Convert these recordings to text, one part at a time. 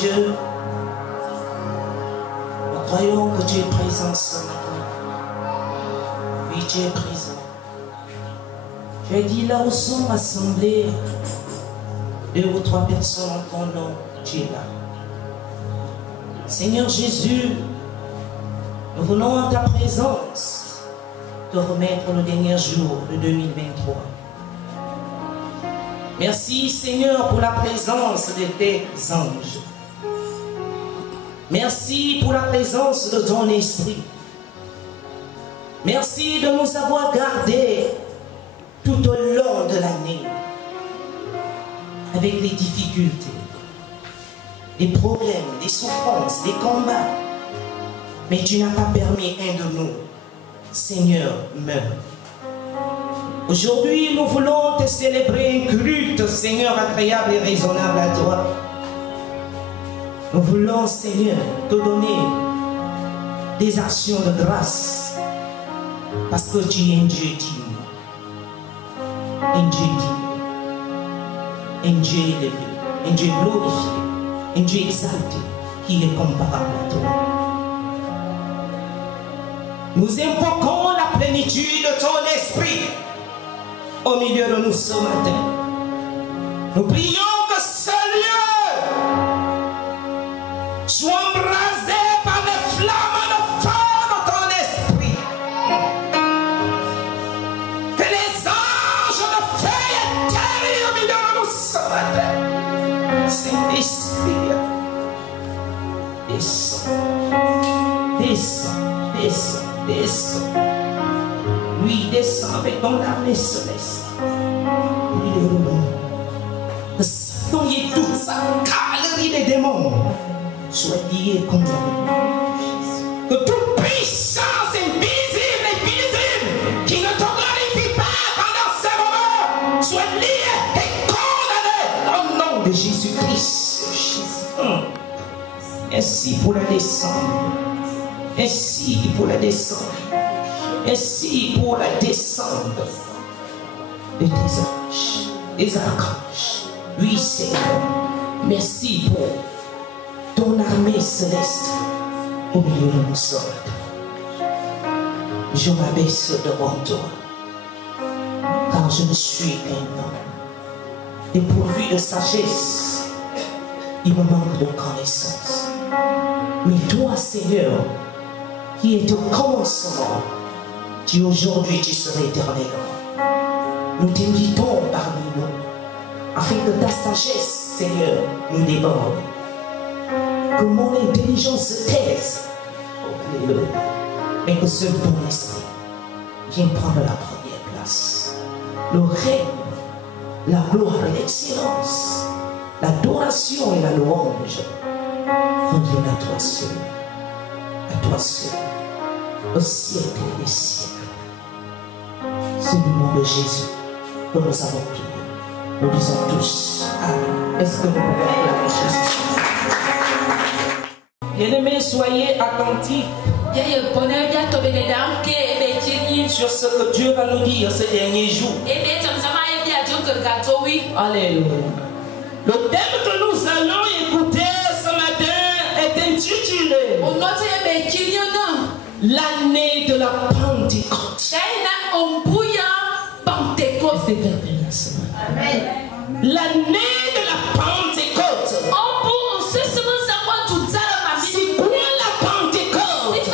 Dieu, nous croyons que tu es présent ce matin. Oui, tu es présent. Tu as dit là où sont rassemblés 2 ou 3 personnes en ton nom, tu es là. Seigneur Jésus, nous venons en ta présence te remettre le dernier jour de 2023. Merci Seigneur pour la présence de tes anges. Merci pour la présence de ton esprit. Merci de nous avoir gardés tout au long de l'année, avec les difficultés, les problèmes, les souffrances, les combats. Mais tu n'as pas permis un de nous, Seigneur, meurt. Aujourd'hui, nous voulons te célébrer un culte, Seigneur, agréable et raisonnable à toi. Nous voulons, Seigneur, te donner des actions de grâce, parce que tu es un Dieu digne. Un Dieu digne, un Dieu élevé, un Dieu glorifié, un Dieu exalté qui est comparable à toi. Nous invoquons la plénitude de ton esprit au milieu de nous ce matin. Nous prions que ce lieu soit embrasé par les flammes de feu de ton esprit. Que les anges de feu atterrissent au milieu de nous ce matin. Saint-Esprit, descends, descends, descends, descends. Oui, descends avec ton armée céleste. Oui, le nom. Que Satan y est toute sa cavalerie des démons soit liée contre nous. Que toute puissance invisible et visible qui ne te glorifie pas pendant ce moment soit liée et condamnée au nom de Jésus-Christ. Merci pour la descente. Merci pour la descente. Merci pour la descente de tes anges, des archanges. Oui, Seigneur, merci pour ton armée céleste au milieu de nos sortes. Je m'abaisse devant toi, car je ne suis qu'un homme dépourvu de sagesse. Il me manque de connaissance. Mais toi, Seigneur, qui est au commencement, qui aujourd'hui tu seras éternellement. Nous t'invitons parmi nous, afin que ta sagesse, Seigneur, nous déborde. Que mon intelligence se taise, alléluia, mais que seul ton esprit vienne prendre la première place. Le règne, la gloire et l'excellence, l'adoration et la louange reviennent à toi seul, au siècle des siècles. C'est le nom de Jésus que nous avons prié. Nous disons tous Amen. Est-ce que nous pouvons acclamer Jésus? Bien-aimés, soyez attentifs sur ce que Dieu va nous dire ces derniers jours. Alléluia. Le thème que nous allons écouter ce matin est intitulé l'année de la Pentecôte. L'année de la Pentecôte. C'est quoi la Pentecôte?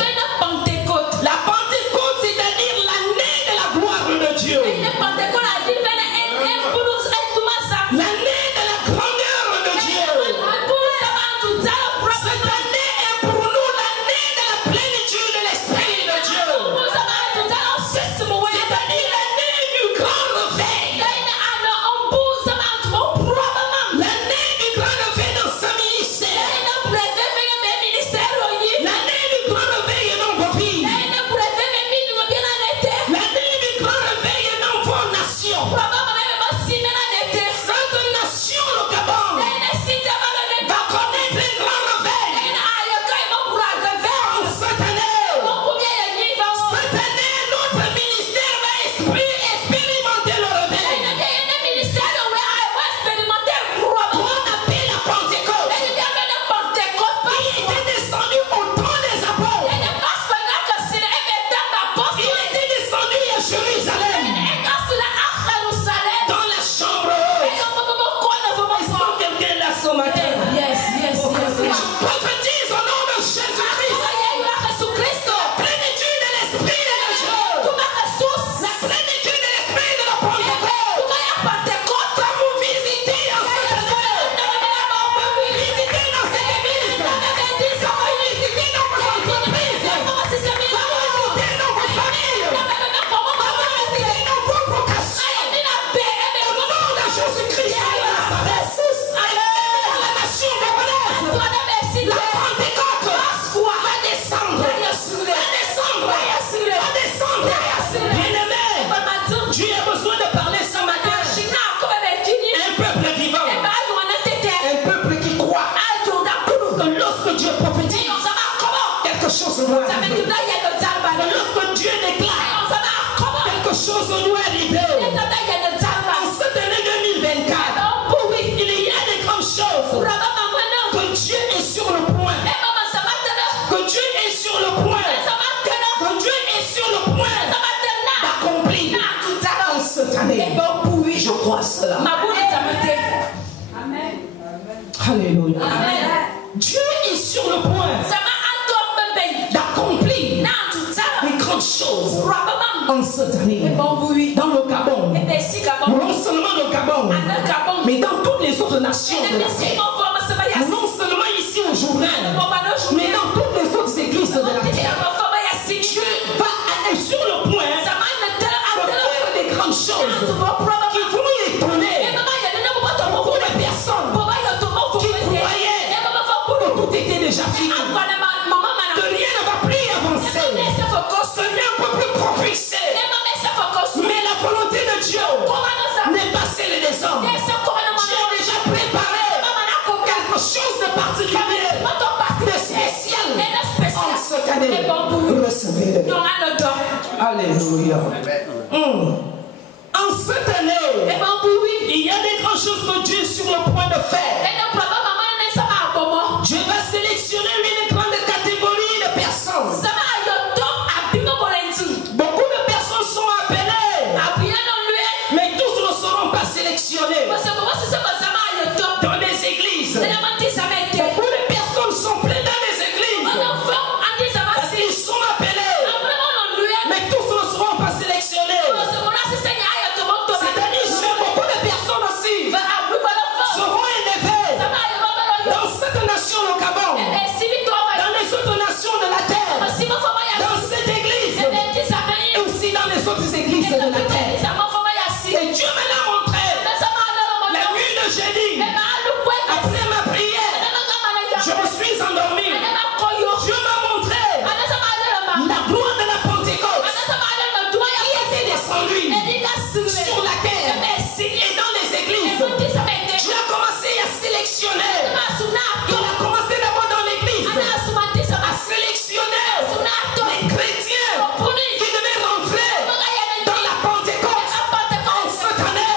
La Pentecôte, c'est-à-dire l'année de la gloire de Dieu. L'année de la grandeur de Dieu. Cette année est pour nous l'année de la plénitude de l'Esprit de Dieu. C'est-à-dire l'année du grand réveil. L'année du grand réveil dans ce ministère. L'année du grand réveil dans vos vies. L'année du grand réveil dans vos nations. Cette nation, le Gabon, va connaître un grand réveil. Cette année, notre ministère va Jérusalem, dans la chambre haute. Est-ce que quelqu'un l'a ce matin? Je prophétise au nom de Jésus-Christ. La plénitude de l'Esprit de Dieu. La plénitude de l'Esprit de la Pentecôte. Ça vous visitez en cette année. Visitez dans cette église. Ça va visiter dans vos entreprises. Ça va visiter dans vos familles. Ça va visiter dans vos vocations. Au nom de Jésus-Christ. La nation gabonaise. La Pentecôte va descendre. Bien-aimé, Dieu a besoin de parler ce matin. Un peuple vivant. Un peuple qui croit que lorsque Dieu prophétise, quelque chose doit arriver. Que lorsque Dieu déclare, quelque chose doit arriver. En cette année 2024, il y a des grandes choses que Dieu est sur le point. Que Dieu est sur le point. Que Dieu est sur le point d'accomplir en cette année. Je crois cela. Alléluia. Dieu est sur le point d'accomplir les grandes choses en cette année. Dans le Gabon. Non seulement le Gabon, mais dans toutes les autres nations de la terre. Non seulement ici au journal, mais dans toutes les autres églises de la terre. Dieu va aller sur le point de faire des grandes choses qui vont étonner beaucoup de personnes qui croyaient que tout était déjà fini. Que rien ne va plus avancer. Que rien ne peut plus propulser. Mais la volonté de Dieu n'est pas celle des hommes. Dieu a déjà préparé quelque chose de particulier, de spécial en cette année. Recevez-le. Alléluia. En cette année, il y a des grandes choses que Dieu est sur le point de faire. Dieu va sélectionner une grande catégorie de personnes. Beaucoup de personnes sont appelées, mais tous ne seront pas sélectionnés dans les églises. Beaucoup de personnes sont pleines dans les églises parce qu'ils sont appelés, mais tous ne seront pas sélectionnés. C'est-à-dire que beaucoup de personnes aussi seront élevées dans cette nation, le Gabon, dans les autres nations de la terre, dans cette église et aussi dans les autres églises de la terre. Et Dieu me l'a montré la nuit de jeudi. Après ma prière, je me suis endormi. Dieu m'a montré la gloire de la Pentecôte qui était descendue sur la terre et dans les églises. Dieu a commencé à sélectionner. Il a commencé d'abord dans l'église à sélectionner les chrétiens qui devaient rentrer dans la Pentecôte en cette année.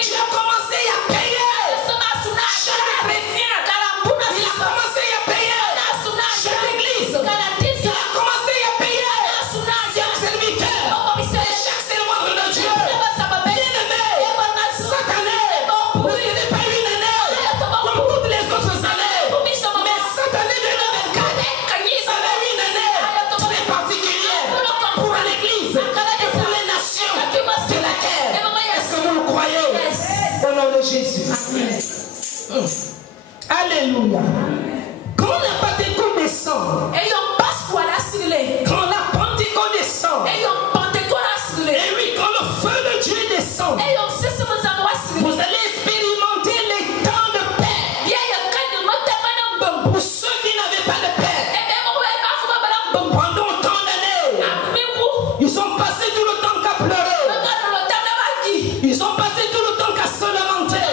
Dieu a commencé à payer chaque chrétien. Il a commencé à payer chaque église. Il a commencé à payer chaque serviteur et chaque servante de Dieu. Bien-aimé, cette année, ce n'est pas une année comme toutes les autres années. Mais cette année 2024, ça va être une année très particulière pour l'église et pour les nations de la terre. Est-ce que vous le croyez? Au nom de Jésus. Alléluia. Quand la Pentecôte descend, quand la Pentecôte descend, et oui, quand le feu de Dieu descend, vous allez expérimenter les temps de paix. Pour ceux qui n'avaient pas de paix, pendant tant d'années, ils ont passé tout le temps qu'à pleurer. Ils ont passé tout le temps qu'à se lamenter.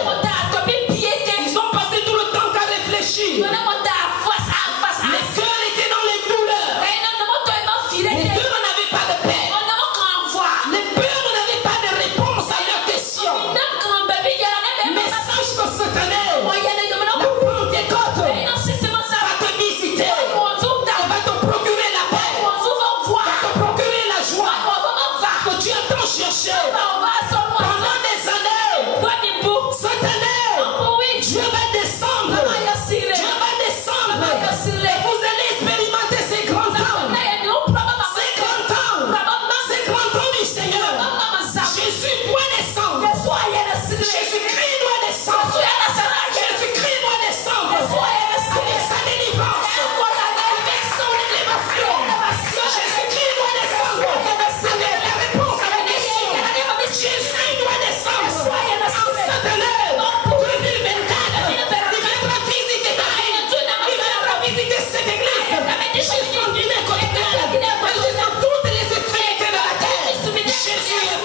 Ils ont passé tout le temps qu'à réfléchir. Les cœurs étaient dans les douleurs. Les cœurs n'avaient pas de paix. Les peurs n'avaient pas de réponse à leurs questions.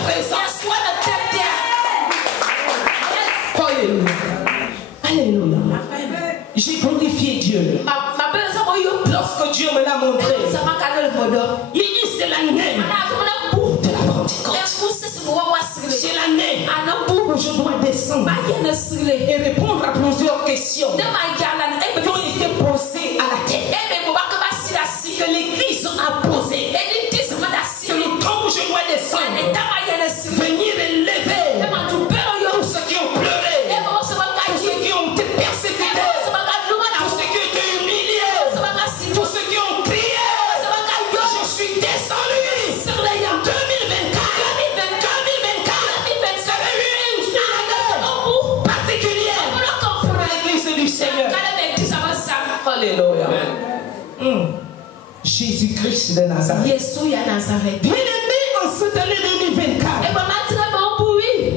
présent. Alléluia. Alléluia. J'ai glorifié Dieu. Lorsque Dieu me l'a montré, il dit c'est l'année de la Pentecôte. C'est l'année où je dois descendre et répondre à plusieurs questions qui ont été posées à la terre. Que l'Église a posé. C'est le temps où je dois descendre, venir élever tous ceux qui ont pleuré, tous ceux qui ont été persécutés, tous ceux qui ont été humiliés, tous ceux qui ont crié. Je suis descendu en 2024. Ça va être une année particulière pour l'Église du Seigneur. Alléluia. Jésus-Christ de Nazareth. Bien-aimé, en cette année 2024,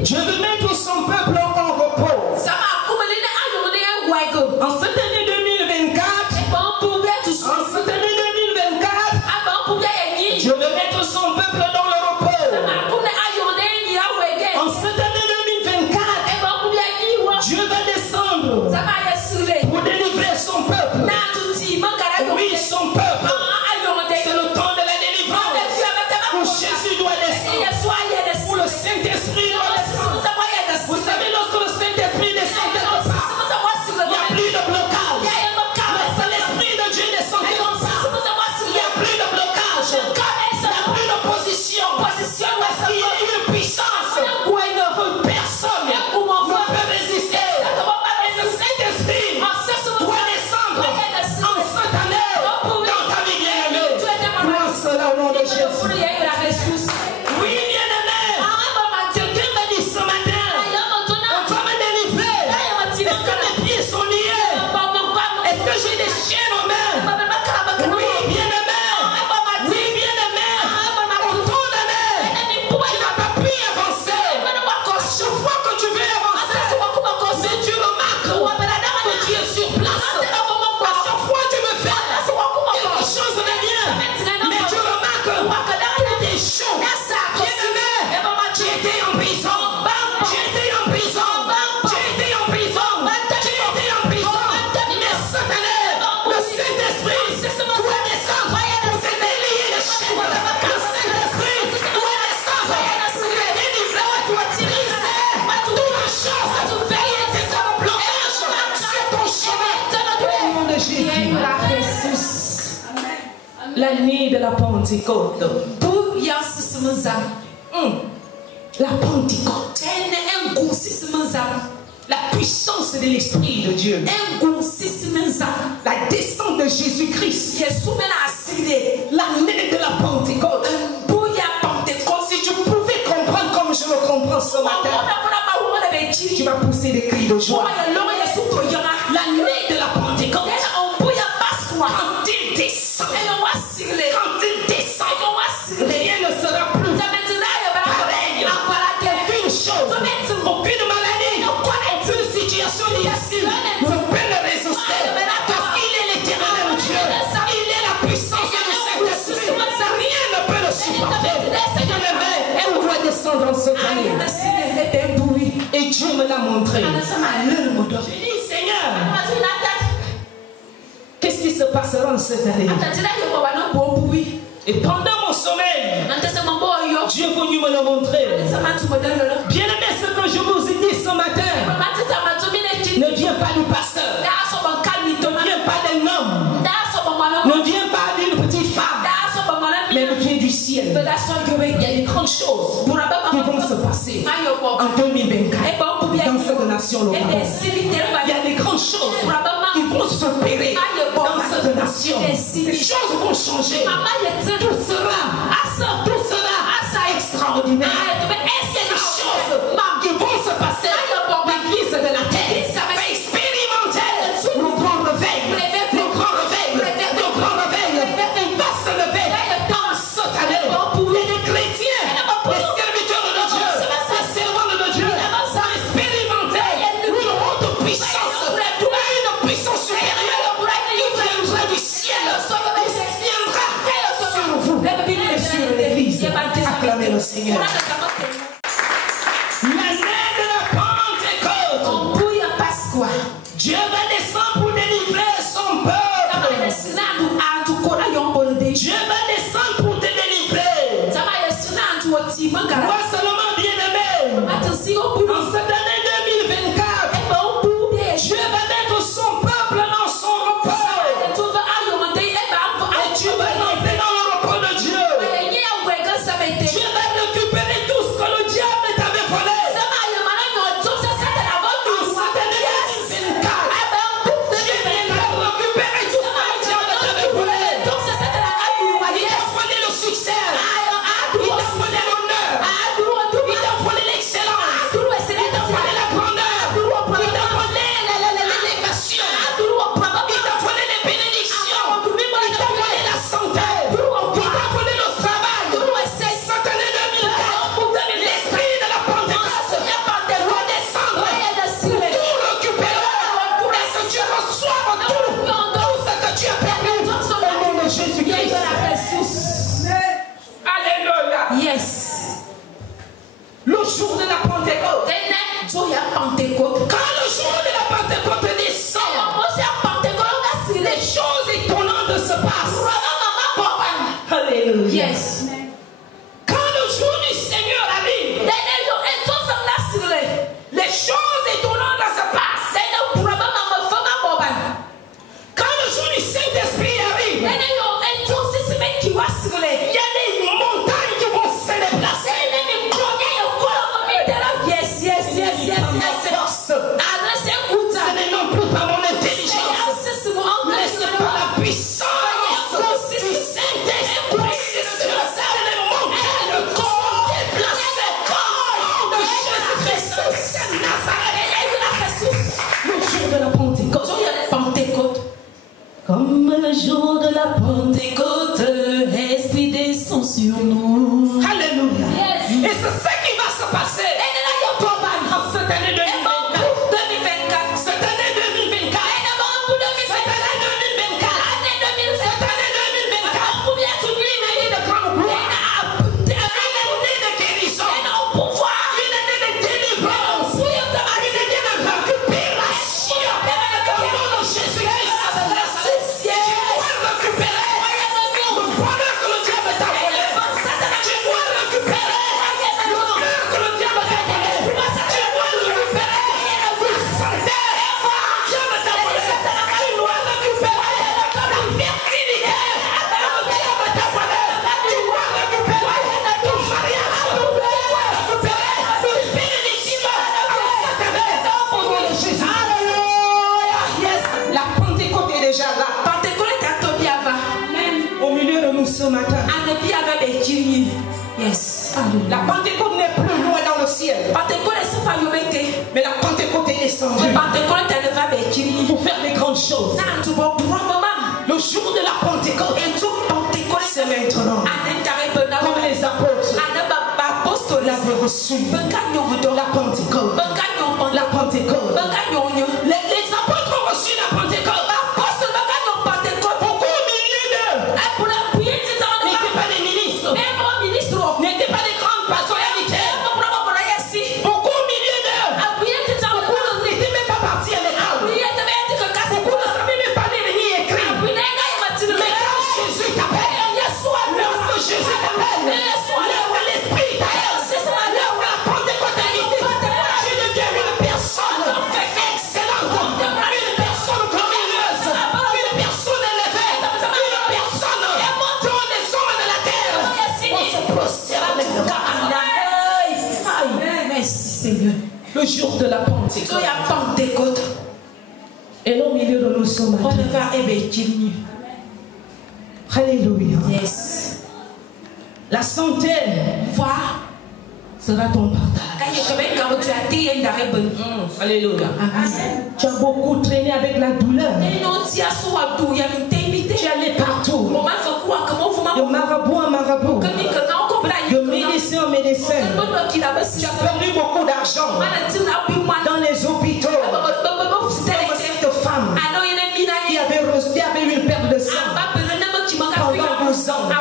Dieu veut mettre son peuple en repos. En cette année 2024, Dieu veut mettre son peuple dans le repos. En cette année 2024, Dieu va descendre pour délivrer son peuple. Oui, son peuple. C'est le temps de la délivrance. Où Jésus doit descendre. Où le Saint-Esprit doit descendre. Vous savez, lorsque le Saint-Esprit descend quelque part, il n'y a plus de blocage. Lorsque l'Esprit de Dieu descend quelque part, il n'y a plus de blocage. Il n'y a plus d'opposition. Parce qu'il y a une puissance que personne ne peut résister. Et le Saint-Esprit doit descendre en cette année dans ta vie, bien-aimée. Gloire cela au nom de Jésus. Oui, bien-aimé. Quelqu'un m'a dit ce matin, on va me délivrer. Est-ce que mes pieds sont liés? Est-ce que j'ai des chaînes aux mains? Oui, bien-aimé. Oui, bien-aimé. Autant d'années, tu n'as pas pu avancer. Chaque fois que tu veux avancer, mais Dieu remarque que tu es sur place. À chaque fois que tu veux faire quelque chose de bien, mais Dieu remarque que tu es chaud. Bien-aimé, tu étais en prison. Tu étais en prison. Tu étais en prison. Tu étais en prison. Mais cette année, le Saint-Esprit doit descendre pour te délier les chaînes. Le Saint-Esprit doit descendre pour te délivrer, pour te tirer toutes les choses qui étaient dans le blocage sur ton chemin. Au nom de Jésus. L'année de la Pentecôte. La Pentecôte. La puissance de l'Esprit de Dieu. La descente de Jésus-Christ. L'année de la Pentecôte. Si tu pouvais comprendre comme je le comprends ce matin, tu vas pousser des cris de joie. L'année de la Pentecôte. Quand il descend, rien ne sera plus pareil. Aucune chose, aucune maladie, aucune situation difficile ne peut le résister. Parce qu'il est l'éternel Dieu. Il est la puissance du Saint-Esprit. Rien ne peut le supporter. Elle doit descendre en cette année. Et Dieu me l'a montré. J'ai dit, Seigneur, qu'est-ce qui se passera en cette année? Et pendant mon sommeil, Dieu est venu me le montrer. Bien-aimé, ce que je vous ai dit ce matin ne vient pas du pasteur, ne vient pas d'un homme, ne vient pas d'une petite femme, mais ne vient du ciel. Il y a des grandes choses qui vont se passer en 2024 dans cette nation locale. Il y a des grandes choses qui vont s'opérer dans cette nation. Les choses vont changer. Tout sera extraordinaire. Est-ce qu'il y a des choses qui vont se passer dans l'église de la terre? Ça va expérimenter le grand réveil. Le grand réveil. Le grand réveil. Il va se lever dans cette année. Il y a des chrétiens, des serviteurs de Dieu, des servants de Dieu, vont expérimenter une haute puissance, une puissance supérieure qui viendra du ciel, qui viendra sur vous et sur l'église. Acclamez le Seigneur. L'année de la Pentecôte. Dieu va descendre pour délivrer son peuple. Dieu va descendre pour te délivrer. Moi seulement bien-aimé. En cette année 2024, Dieu va mettre son peuple dans son repos. Et tu vas entrer dans le repos de Dieu. Dieu va récupérer tout ce que le diable t'avait volé. En cette année 2024, Dieu viendra récupérer tout ce que le diable t'avait volé. Il t'a volé le succès. Il t'a volé l'honneur. Il t'a volé l'excellence. Il t'a volé la grandeur. Il t'a volé l'élévation. Il t'a volé les bénédictions. Il t'a volé la santé. Il t'a volé le travail. Cette année 2024, l'esprit de la Pentecôte va descendre pour tout récupérer. Et que tu reçoives tout ce que tu as perdu. Au nom de Jésus-Christ. Alléluia. Yes. Le jour de la Pentecôte. Quand le jour de la Pentecôte descend, les choses étonnantes se passent. Alléluia. Yes. Quand le jour du Seigneur arrive, les choses étonnantes se passent. Quand le jour du Saint-Esprit arrive, il y a des montagnes qui vont se déplacer. Force. Ce n'est non plus par mon intelligence, mais c'est par la puissance du Saint-Esprit. C'est les montagnes qui sont déplacées. Au nom de Jésus-Christ de Nazareth. Le jour de la Pentecôte. Comme le jour de la Pentecôte, l'Esprit descend sur nous. Alléluia. Et c'est ce qui va se passer en cette année 2024. Cette année 2024. Cette année 2024. Cette année 2024. Une année de grande gloire. Une année de guérison. Une année de délivrance. Une année de récupération. Au nom de Jésus-Christ. Tu dois récupérer le bonheur que le diable t'a volé. Tu dois récupérer l'honneur que le diable t'a volé. Tu dois récupérer la santé que le diable t'a volé. Tu dois récupérer la fertilité que le diable t'a volé. Tu dois récupérer ton mariage. Tu dois récupérer une bénédiction en cette année. Au nom de Jésus. Alléluia. Yes. La Pentecôte est déjà là. Au milieu de nous ce matin. Yes. La Pentecôte n'est plus loin dans le ciel. Mais la Pentecôte est descendue pour faire des grandes choses. Le jour de la Pentecôte, c'est maintenant. Comme les apôtres l'avaient reçu. La Pentecôte. La Pentecôte. Les apôtres ont reçu la Pentecôte. Beaucoup au milieu d'eux n'étaient pas des ministres, n'étaient pas des grandes personnalités. Beaucoup au milieu d'eux, beaucoup n'étaient même pas partis à l'école. Beaucoup ne savaient même pas lire ni écrire. Mais quand Jésus t'appelle, lorsque Jésus t'appelle, là où l'Esprit t'appelle, là où la Pentecôte est ici, tu deviens une personne excellente, une personne glorieuse, une personne élevée, une personne dont les hommes de la terre vont se prosterner devant. Merci Seigneur. Le jour de la Pentecôte. Et au milieu de nous ce matin. Alléluia. Yes. La santé sera ton partage. Alléluia. Tu as beaucoup traîné avec la douleur. Tu allais partout. De marabout en marabout. De médecin en médecin. Tu as perdu beaucoup d'argent dans les hôpitaux. Comme cette femme qui avait eu une perte de sang pendant 12 ans. Elle a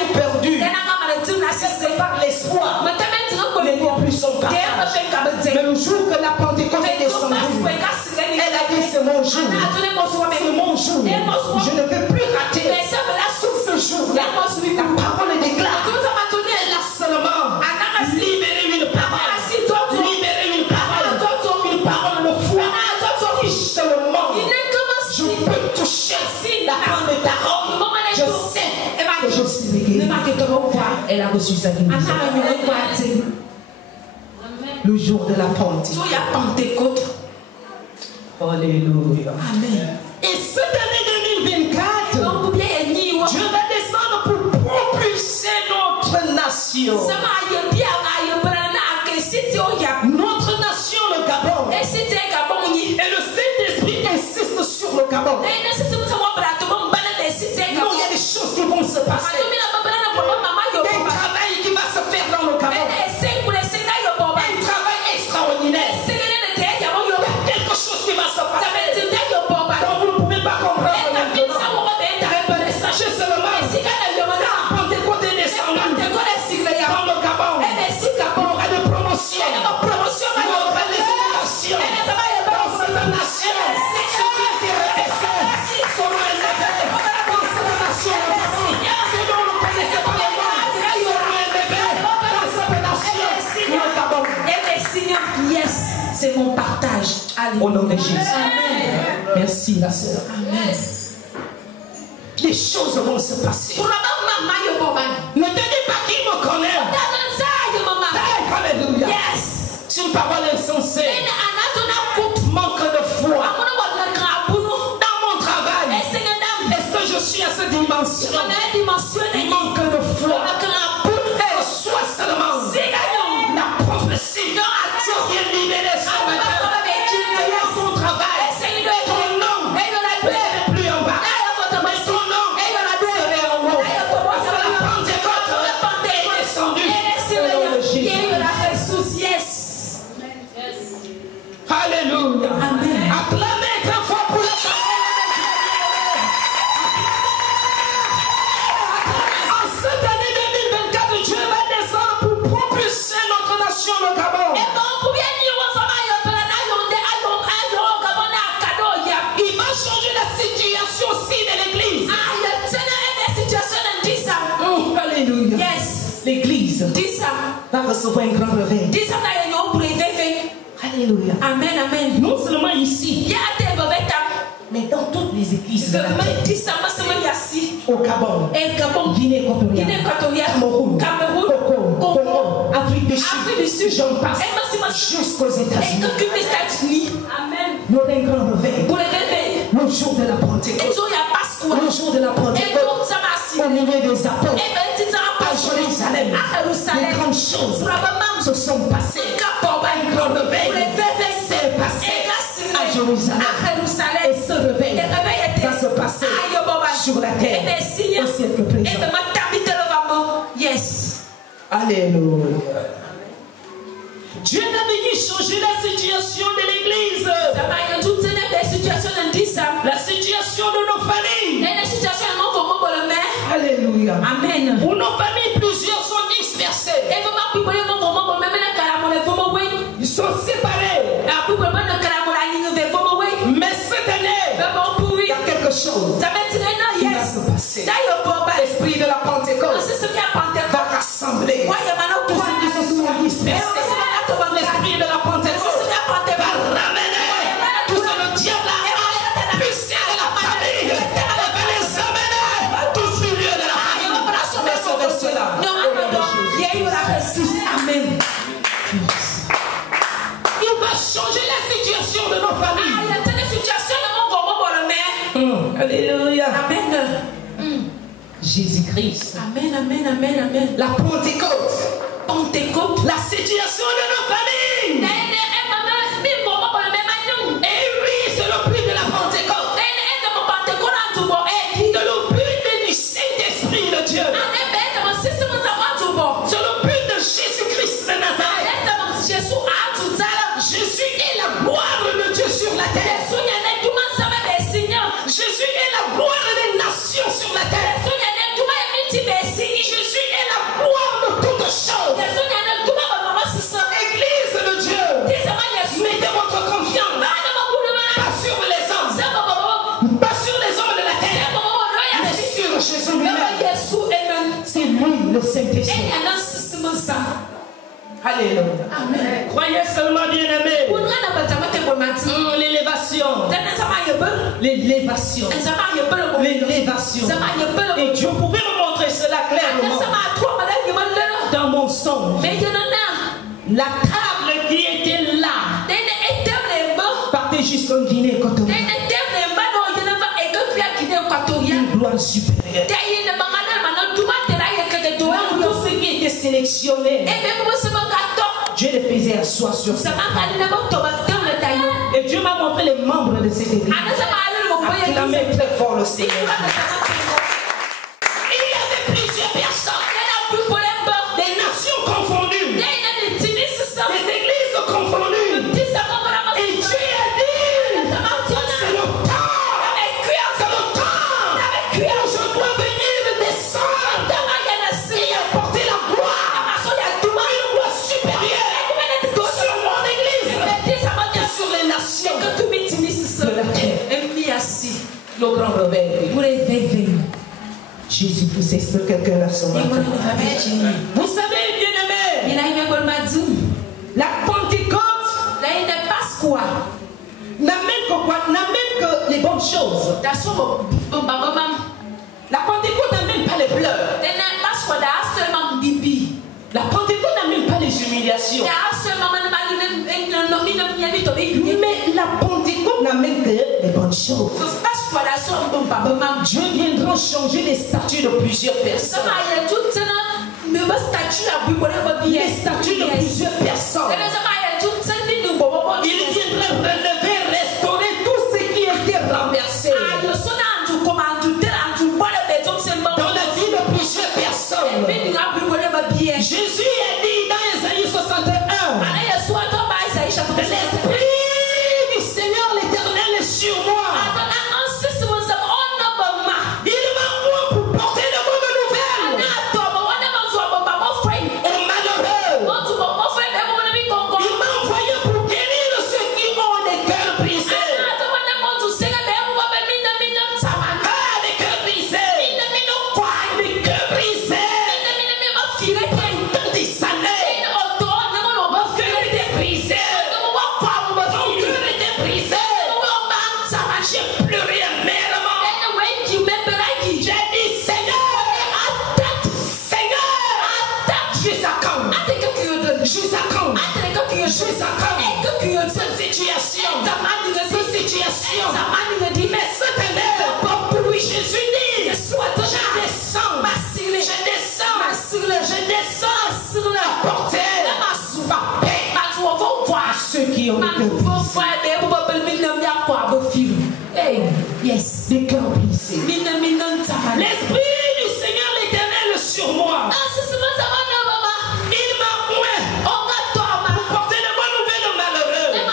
tout perdu. C'est par l'espoir. n'était plus son partage. Mais le jour que la Pentecôte est descendue, elle a dit c'est mon jour. C'est mon jour. Je ne peux plus rater. Ce jour-là, la parole déclare. Elle a seulement libéré une parole. Libéré une parole. Une parole de foi. Si seulement je peux toucher la fin de ta robe, je sais que je suis guéri. Elle a reçu sa guérison. Le jour de la Pentecôte. Alléluia. Amen. Et cette année 2024, Dieu va descendre pour propulser notre nation. Notre nation, le Gabon. Et le Saint-Esprit insiste sur le Gabon. Non, il y a des choses qui vont se passer. Un travail qui va se faire dans le Gabon. Un travail extraordinaire. Il y a quelque chose qui va se passer. Donc vous ne pouvez pas comprendre maintenant. Sachez seulement la Pentecôte est descendue dans le Gabon. Il y aura des promotions. Il y aura des élévations dans cette nation. Ceux qui étaient rebaissés seront élevés dans cette nation. Ceux dont on ne connaissait pas le nom seront élevés dans cette nation. Le Gabon. Yes, c'est mon partage. Allez. Au nom de Jésus. Amen. Merci la sœur. Amen. Les choses vont se passer. Ne te dis pas qui me connaît. Alléluia. Yes. C'est une parole insensée. Manque de foi. Dans mon travail, est-ce que je suis à cette dimension? Manque de foi. Sois seulement la prophétie qui est libérée ce matin. Dans ton travail, ton nom n'est plus en bas. Mais ton nom est en haut. Parce que la Pentecôte est descendue. Au nom de Jésus. Yes. Alléluia. Amen. Acclamez très fort pour la En cette année 2024, Dieu va descendre pour propulser notre nation, le Gabon. Il va changer la situation aussi de l'église. Alléluia. Yes. L'église va recevoir un grand réveil. Alléluia. Amen, amen. Non seulement ici, mais dans toutes les églises de la terre. Au Gabon, Guinée équatoriale, Cameroun, Congo, Afrique du Sud, j'en passe, jusqu'aux États-Unis. Amen. Il y aura un grand réveil. Le jour de la Pentecôte. Le jour de la Pentecôte. Au milieu des apôtres. À Jérusalem. Les grandes choses se sont passées. Un grand réveil s'est passé à Jérusalem. Et ce réveil va se passer sur la terre au siècle présent. Yes. Alléluia. Dieu a venu changer la situation de l'église. La situation de nos familles. Alléluia. Amen. Pour nos familles, plusieurs sont dispersés. Ils sont séparés. Mais cette année, il y a quelque chose qui va se passer. L'esprit de la Pentecôte va rassembler tous ceux qui se sont dispersés. L'esprit de la Pentecôte va ramener tout ce que le diable a poussé de la famille. Elle va les amener tous au milieu de la famille. Mais c'est de cela. Amen. Il va changer la situation de nos familles. Alléluia. Amen. Jésus-Christ. Amen, amen, amen, amen. La Pentecôte. Pentecôte. La situation de nos familles. Et oui, c'est le but de la Pentecôte. C'est le but du Saint-Esprit de Dieu. C'est le but de Jésus-Christ de Nazareth. Jésus est la gloire de Dieu sur la terre. Jésus est la gloire des nations sur la terre. Jésus est la gloire de toutes choses. Alléluia. Amen. Croyez seulement, bien-aimés. L'élévation. L'élévation. L'élévation. Et Dieu pouvait me montrer cela clairement. Dans mon songe. La table qui était là partait jusqu'en Guinée équatoriale. Une gloire supérieure. Tout ce qui était sélectionné, Dieu les faisait asseoir sur ça. Et Dieu m'a montré les membres de cette église. Acclamez très fort le Seigneur. Il y avait plusieurs personnes. Des nations confondues. Des églises confondues. Et Dieu a dit, c'est le temps. C'est le temps. Je dois venir descendre et apporter la gloire. Une gloire supérieure sur mon église et sur les nations de la terre. Le grand rebelle. Jésus vous explique quelqu'un là ce matin. Vous savez, bien-aimés, la Pentecôte n'amène que les bonnes choses. La Pentecôte n'amène pas les pleurs. La Pentecôte n'amène pas les humiliations. Mais la Pentecôte n'amène que les bonnes choses. Dieu viendra changer les statuts de plusieurs personnes. Les statuts de plusieurs personnes. Il viendra relever, restaurer tout ce qui était renversé dans la vie de plusieurs personnes. Jésus a dit dans Ésaïe 61, l'Esprit du Seigneur l'Éternel est sur moi. Il m'a envoyé pour porter de bonnes nouvelles aux malheureux. Il m'a envoyé pour guérir ceux qui ont les cœurs brisés. Les cœurs brisés. Les cœurs brisés. Dans des années, mon cœur était brisé. Mon cœur était brisé. J'ai pleuré amèrement. J'ai dit, Seigneur, jusqu'à quand? Jusqu'à quand? Cette situation. Mais cette année, oui, Jésus dit, je descends apporter ma paix à ceux qui ont été brisés. Des cœurs brisés. L'Esprit du Seigneur l'Éternel sur moi. Il m'a oint pour porter de bonnes nouvelles aux malheureux. Il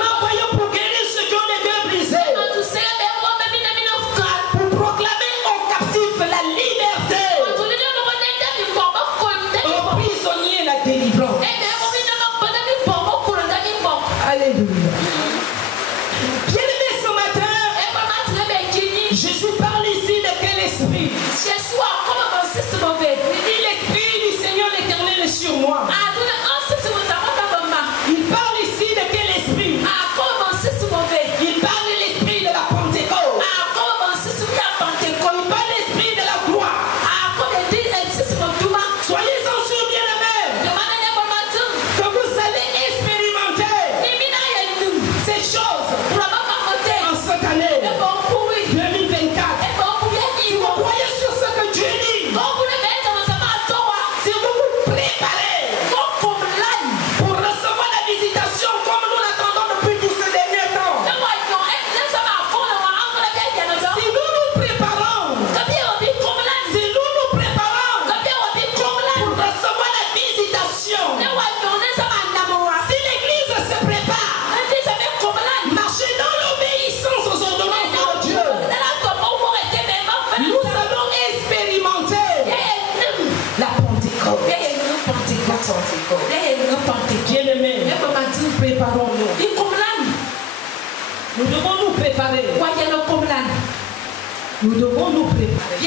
m'a envoyé pour guérir ceux qui ont les cœurs brisés. Pour proclamer aux captifs la liberté, aux prisonniers la délivrance. Alléluia. Bien-aimé, ce matin, Jésus parle ici de quel esprit? Il dit l'Esprit du Seigneur l'Éternel est sur moi. Il parle ici de quel esprit? Il parle de l'esprit de la Pentecôte. Il parle de l'esprit de la gloire. Soyez-en sûrs, bien-aimés, que vous allez expérimenter ces choses en cette année 2024. Si vous croyez sur ce que Dieu dit, si vous vous préparez pour recevoir la visitation comme nous l'attendons depuis tous ces derniers temps, si nous nous préparons pour recevoir la visitation, si l'Église se prépare, marcher dans l'obéissance aux ordonnances de Dieu, nous allons expérimenter la Pentecôte. Bien-aimés, préparons-nous. Nous devons nous préparer. Nous devons nous préparer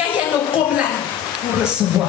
pour recevoir.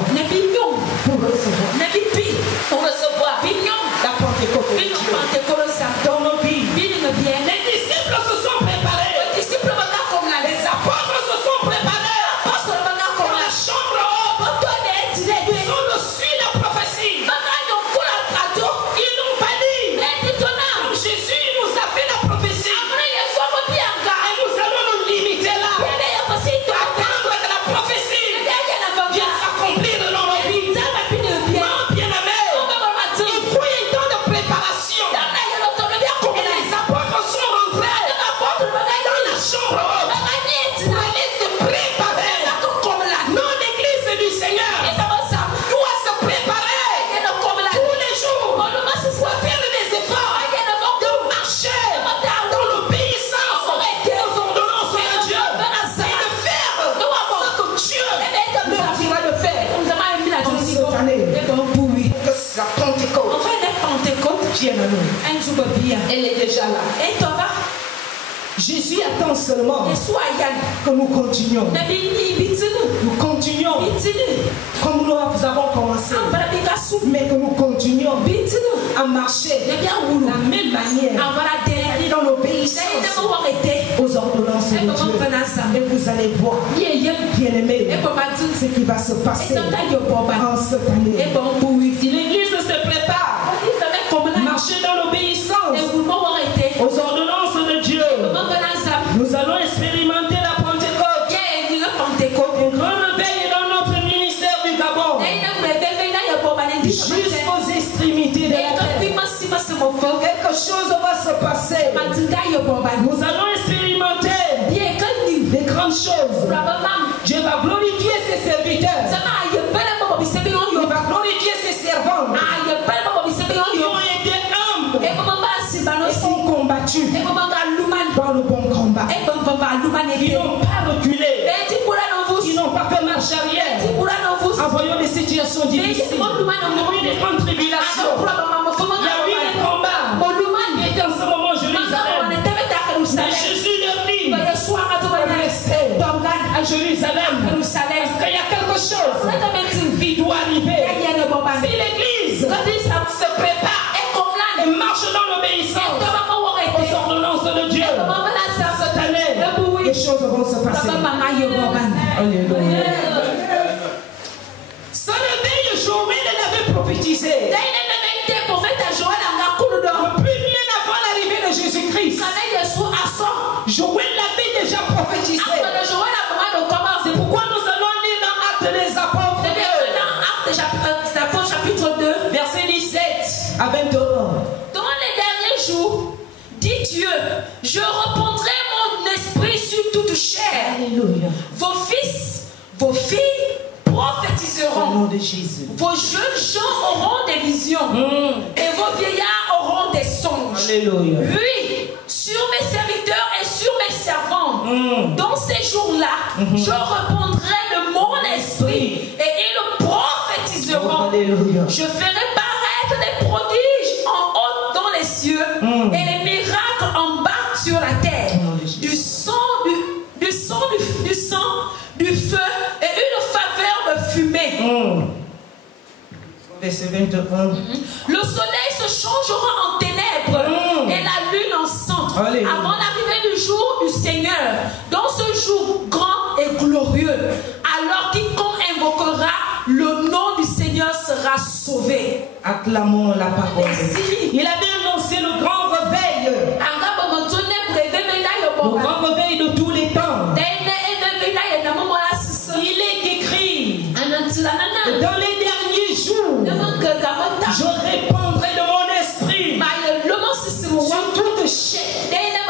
Que la Pentecôte vienne à nous. Elle est déjà là. Jésus attend seulement que nous continuions. Nous continuons comme nous avons commencé. Mais que nous continuions à marcher de la même manière, dans l'obéissance aux ordonnances de Dieu. Et vous allez voir, bien-aimés, ce qui va se passer en cette année. Si l'Église se prépare, marcher dans l'obéissance aux ordonnances de Dieu, nous allons expérimenter la Pentecôte. Un grand réveil dans notre ministère du Gabon, jusqu'aux extrémités de la terre. Quelque chose va se passer. Nous allons expérimenter des grandes choses. Dieu va glorifier ses serviteurs. Il va glorifier ses servantes. Ils ont été humbles. Ils ont combattu dans le bon combat. Ils n'ont pas reculé. Ils n'ont pas fait marche arrière. En voyant des situations difficiles, il y a eu des grandes tribulations. Il y a eu des combats. Et dans ce moment, Jérusalem, Jésus leur dit, restez à Jérusalem. Parce qu'il y a quelque chose qui doit arriver. Si l'Église se prépare et marche dans l'obéissance aux ordonnances de Dieu, cette année, les choses vont se passer. Alléluia. Ce réveil, Joël l'avait prophétisé. Depuis bien avant l'arrivée de Jésus-Christ, Joël l'avait déjà prophétisé. C'est pourquoi nous allons lire dans Actes des Apôtres 2, verset 17 à 21. Dans les derniers jours, dit Dieu, je répandrai mon esprit sur toute chair. Alléluia. Vos fils, vos filles prophétiseront. Au nom de Jésus. Vos jeunes gens auront des visions. Et vos vieillards auront des songes. Alléluia. Oui, sur mes serviteurs et sur mes servantes, dans ces jours-là, je répandrai de mon esprit et ils prophétiseront. Alléluia. Je ferai paraître des prodiges en haut dans les cieux et les miracles en bas sur la terre. Du sang, du feu et une faveur de fumée. Verset 21. Le soleil se changera en ténèbres et la lune en sang avant l'arrivée du jour du Seigneur. Dans ce jour grand et glorieux, alors quiconque invoquera le nom du Seigneur sera sauvé. Acclamons la parole. Merci. Il avait annoncé le grand réveil. Le grand réveil de tous les temps. Il est écrit dans les derniers jours, je répandrai de mon esprit sur toute chair.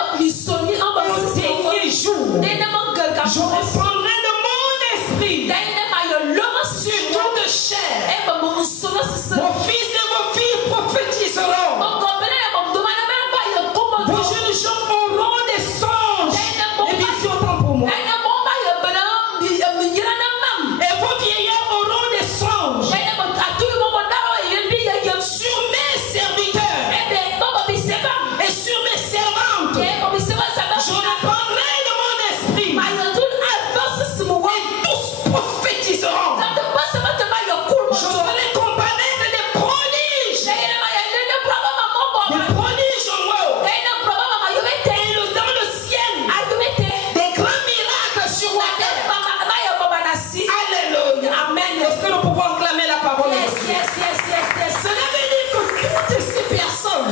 Dans les derniers jours, je répandrai de mon esprit sur toute chair. Vos fils et vos filles prophétiseront. Vos jeunes gens auront des songes et visions pour moi. Et vos vieillards auront des songes. Sur mes serviteurs et sur mes servantes, je répandrai de mon esprit. Et tous prophétiseront. Je ferai comparaître des prodiges. Des prodiges en haut. Et dans le ciel. Des grands miracles sur la terre. Alléluia. Amen. Est-ce que nous pouvons acclamer la parole de Dieu? Cela veut dire que toutes ces personnes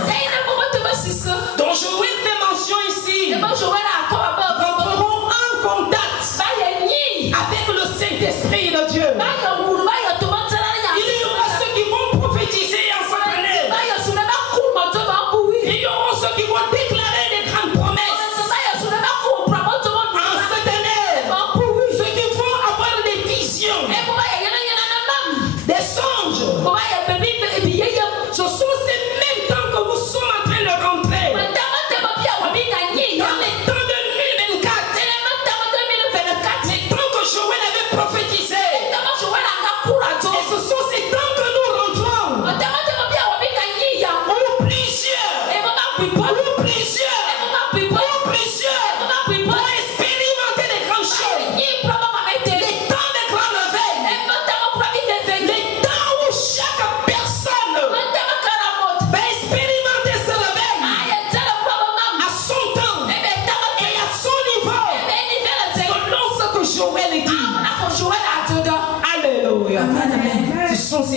dont Joël fait mention ici rentreront en contact avec le Saint-Esprit de Dieu. Il y aura ceux qui vont prophétiser en cette année. Il y aura ceux qui vont déclarer des grandes promesses en cette année. Ceux qui vont avoir des visions, des songes. Ce sont ces mêmes temps que nous sommes en train de rentrer. Dans les temps de 2024. Les temps que Joël avait prophétisé.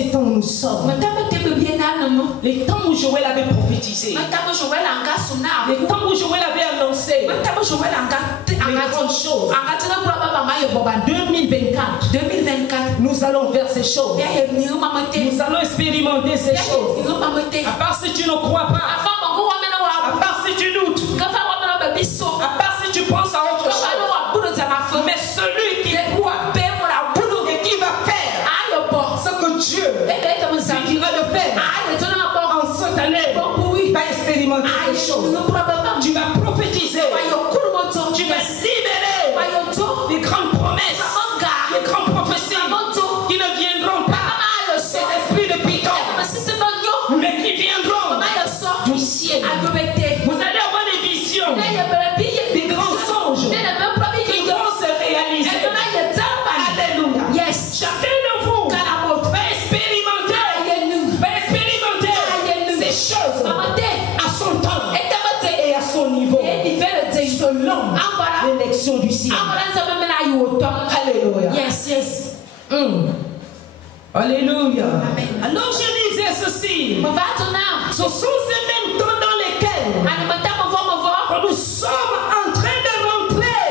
ces temps où nous sommes, les temps où Joël avait prophétisé, les temps où Joël avait annoncé les grandes choses. 2024, nous allons vers ces choses. Nous allons expérimenter ces choses. À part si tu ne crois pas, à part si tu doutes, à part si tu penses à autre chose, mais celui qui croit et qui va faire ce que Dieu lui dira de faire en cette année, va expérimenter ces choses. Tu vas prophétiser, tu vas libérer les grandes promesses, les grandes prophéties qui ne viendront pas cet esprit de piquant, mais qui viendront du ciel. Vous allez avoir des visions, des grands songes qui vont se réaliser. Alléluia. Yes. Chacun de vous va expérimenter ces choses à son temps et à son niveau, selon l'élection du ciel. Alléluia. Yes, yes. Alléluia. Alors je disais ceci. Ce sont ces mêmes temps dans lesquels nous sommes en train de rentrer.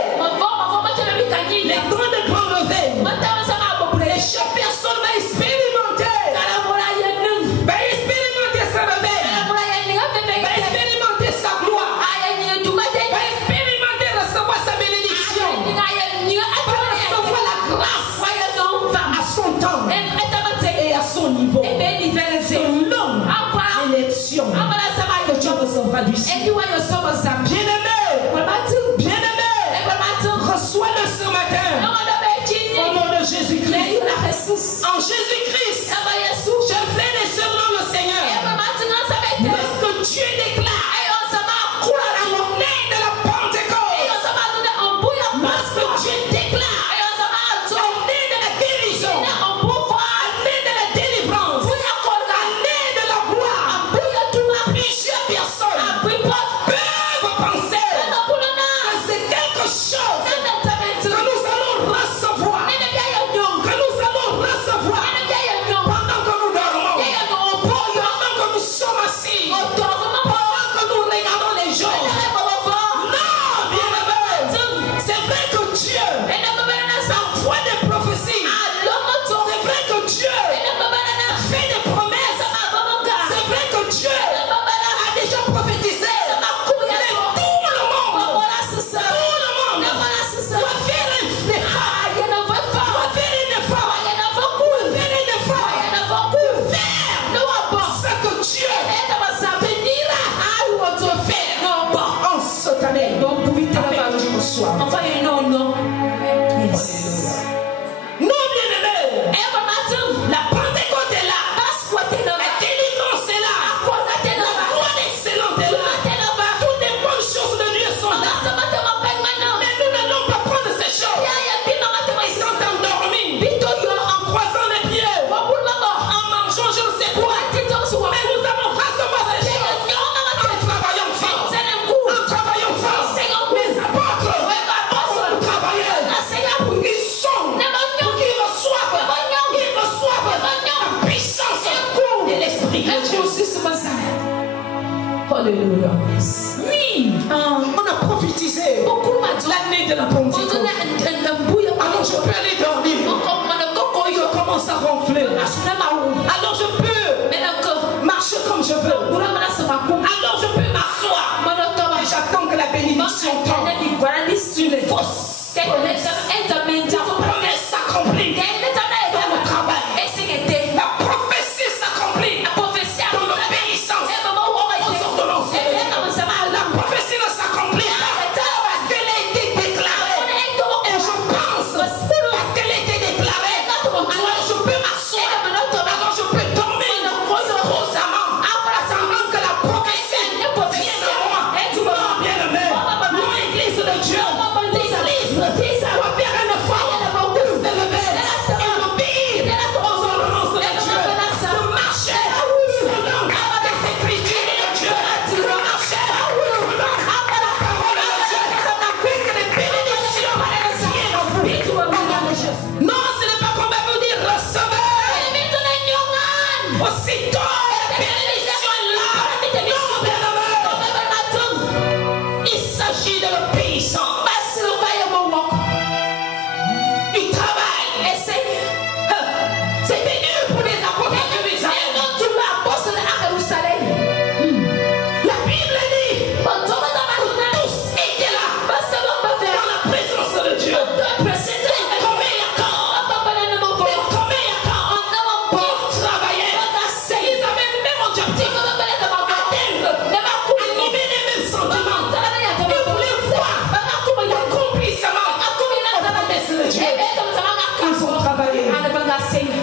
Les temps de grand réveil. Et chaque personne va expérimenter sa réveil, va expérimenter sa gloire, va expérimenter recevoir sa bénédiction, va recevoir la grâce à son temps et à son niveau, selon l'élection que tu recevras du ciel. Bien-aimé, reçois-le ce matin au nom de Jésus-Christ. En Jésus-Christ, chers frères et sœurs dans le Seigneur, lorsque Dieu déclare la journée de la Pentecôte, lorsque Dieu déclare l'année de la guérison, l'année de la délivrance, l'année de la gloire, plusieurs personnes peuvent penser que c'est quelque chose que nous allons recevoir, pendant que nous dormons, pendant que nous sommes assis, pendant que nous regardons les jours. Non, bien-aimé, c'est vrai que Dieu envoie des prophéties, c'est vrai que Dieu fait des promesses, c'est vrai que Dieu a déjà prophétisé. Mais tout le monde doit faire un effort, ce que Dieu te dira de faire en cette année. Avec Dieu au soir. Non, bien-aimé, la Pentecôte est là, la délivrance est là, la gloire excellente est là, toutes les bonnes choses de Dieu sont là. Mais nous n'allons pas prendre ces choses sans t'endormir, en croisant les pieds, en mangeant je ne sais quoi. Mais nous allons recevoir ces choses en travaillant fort. Les apôtres ont travaillé. Ils sont pour qu'ils reçoivent la puissance de l'Esprit de Dieu. Alléluia. Oui, on a prophétisé l'année de la Pentecôte. Alors je peux aller dormir. Je commence à ronfler. Alors je peux marcher comme je veux. Alors je peux m'asseoir. Et j'attends que la bénédiction tombe. Une fausse promesse s'accomplit dans le travail. La prophétie s'accomplit dans l'obéissance aux ordonnances. La prophétie ne s'accomplit pas parce qu'elle a été déclarée. Et je pense parce qu'elle a été déclarée. Alors je peux m'asseoir. Alors je peux dormir posamment. Sachant que la prophétie vient de moi. Non, bien-aimé. Non, Église de Dieu. L'église doit faire un bénédiction est là. Non, bien-aimé. Il s'agit de l'obéissance. Du travail. C'est béni pour les apôtres de Jérusalem. La Bible dit tous étaient là dans la présence de Dieu.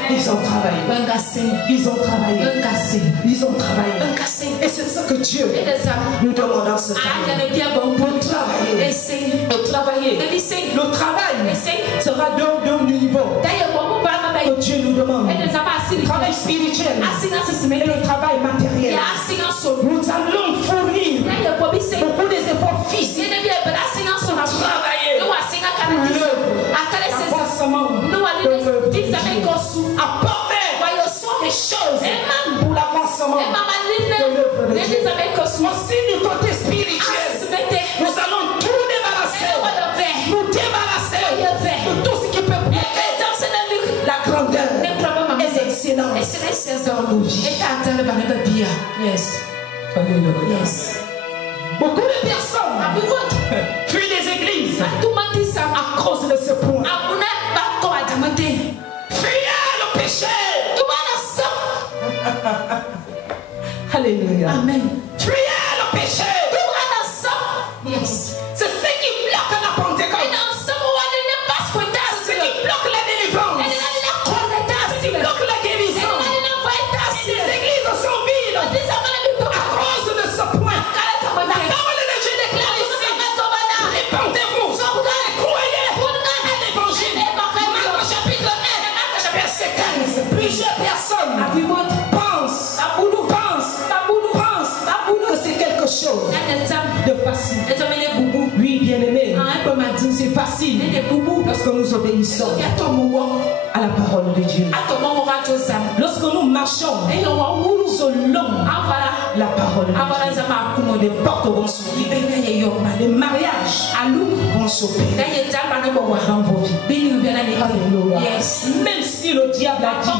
Ils ont travaillé. Ils ont travaillé. Ils ont travaillé. Et c'est ça que Dieu nous demande en ce temps. Pour travailler. Le travail sera d'un niveau que Dieu nous demande. Le travail spirituel et le travail matériel. Nous allons fournir beaucoup des efforts physiques pour travailler l'avancement de l'œuvre de Dieu. Apporter des choses pour l'avancement de l'œuvre de Dieu. Aussi du côté spirituel, nous allons tout débarrasser, nous débarrasser de tout ce qui peut porter la grandeur et l'excellence dans nos vies. Yes. Beaucoup de personnes fuient des églises à cause de ce point. Fuyez le péché. Alléluia. Amen. Fuyez le péché. Yes. C'est ce qui bloque la Pentecôte. C'est ce qui bloque la délivrance. C'est ce qui bloque la guérison. Les églises sont vides à cause de ce point. La parole de Dieu déclare ici: répandez-vous et croyez à l'évangile. Marc chapitre 1, verset 15. Plusieurs personnes pensent que c'est quelque chose de facile. Oui, bien-aimé, c'est facile lorsque nous obéissons à la parole de Dieu. Lorsque nous marchons selon la parole de Dieu, les portes vont s'ouvrir, les mariages vont s'opérer dans vos vies. Alléluia. Même si le diable a dit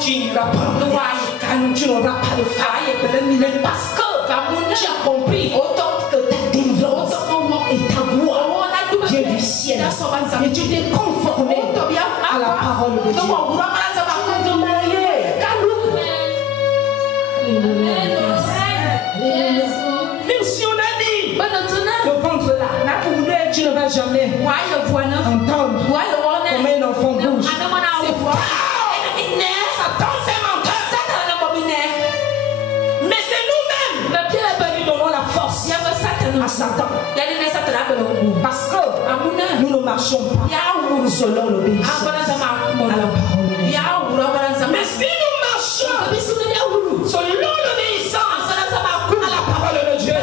tu n'iras pas, tu n'auras pas de femme, mais parce que tu as compris que ta délivrance est ta voix, Dieu du ciel, et tu t'es conformé à la parole de Dieu. Même si on a dit le ventre là, tu ne vas jamais entendre comme un enfant bouge. C'est faux. Satan, c'est menteur. Mais c'est nous-mêmes qui donnons la force à Satan. Parce que nous ne marchons pas selon l'obéissance à la parole de Dieu. Mais si nous marchons selon l'obéissance à la parole de Dieu,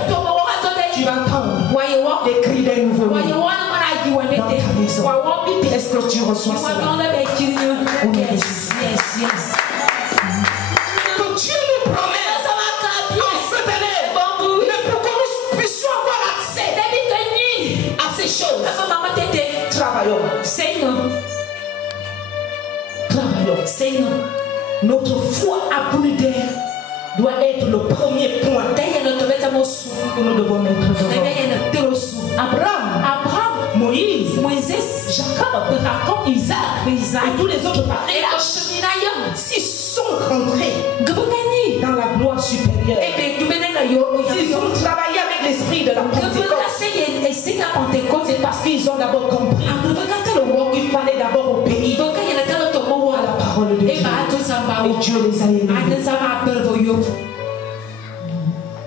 tu vas entendre des cris d'un nouveau dans ta maison. Est-ce que tu reçois cela? Yes. Que Dieu nous promet en cette année, mais pour que nous puissions avoir accès à ces choses, travaillons. Notre foi abondée doit être le premier point que nous devons mettre devant. Abraham, Moïse, Jacob, Isaac et tous les autres patriarches, s'ils sont rentrés dans la gloire supérieure, s'ils ont travaillé avec l'esprit de la Pentecôte, c'est parce qu'ils ont d'abord compris qu'il fallait d'abord obéir à la parole de Dieu. Et Dieu les a aimés.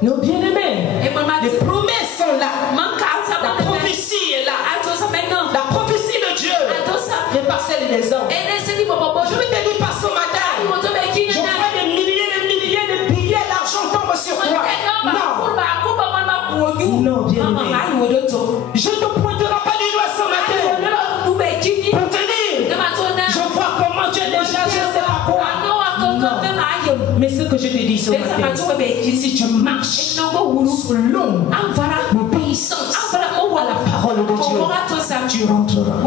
Nos bien-aimés, les promesses sont là. La prophétie est là. La prophétie de Dieu n'est pas celle des hommes. Je ne te dis pas ce matin, je vois des milliers de billets d'argent tombent sur toi. Non, bien-aimé. Je ne te pointerai pas du doigt ce matin pour te dire, je vois comment tu es déjà, je ne sais pas quoi. Non. Mais ce que que je te dis ce matin. Si tu marches selon l'obéissance à la parole de Dieu, tu rentreras.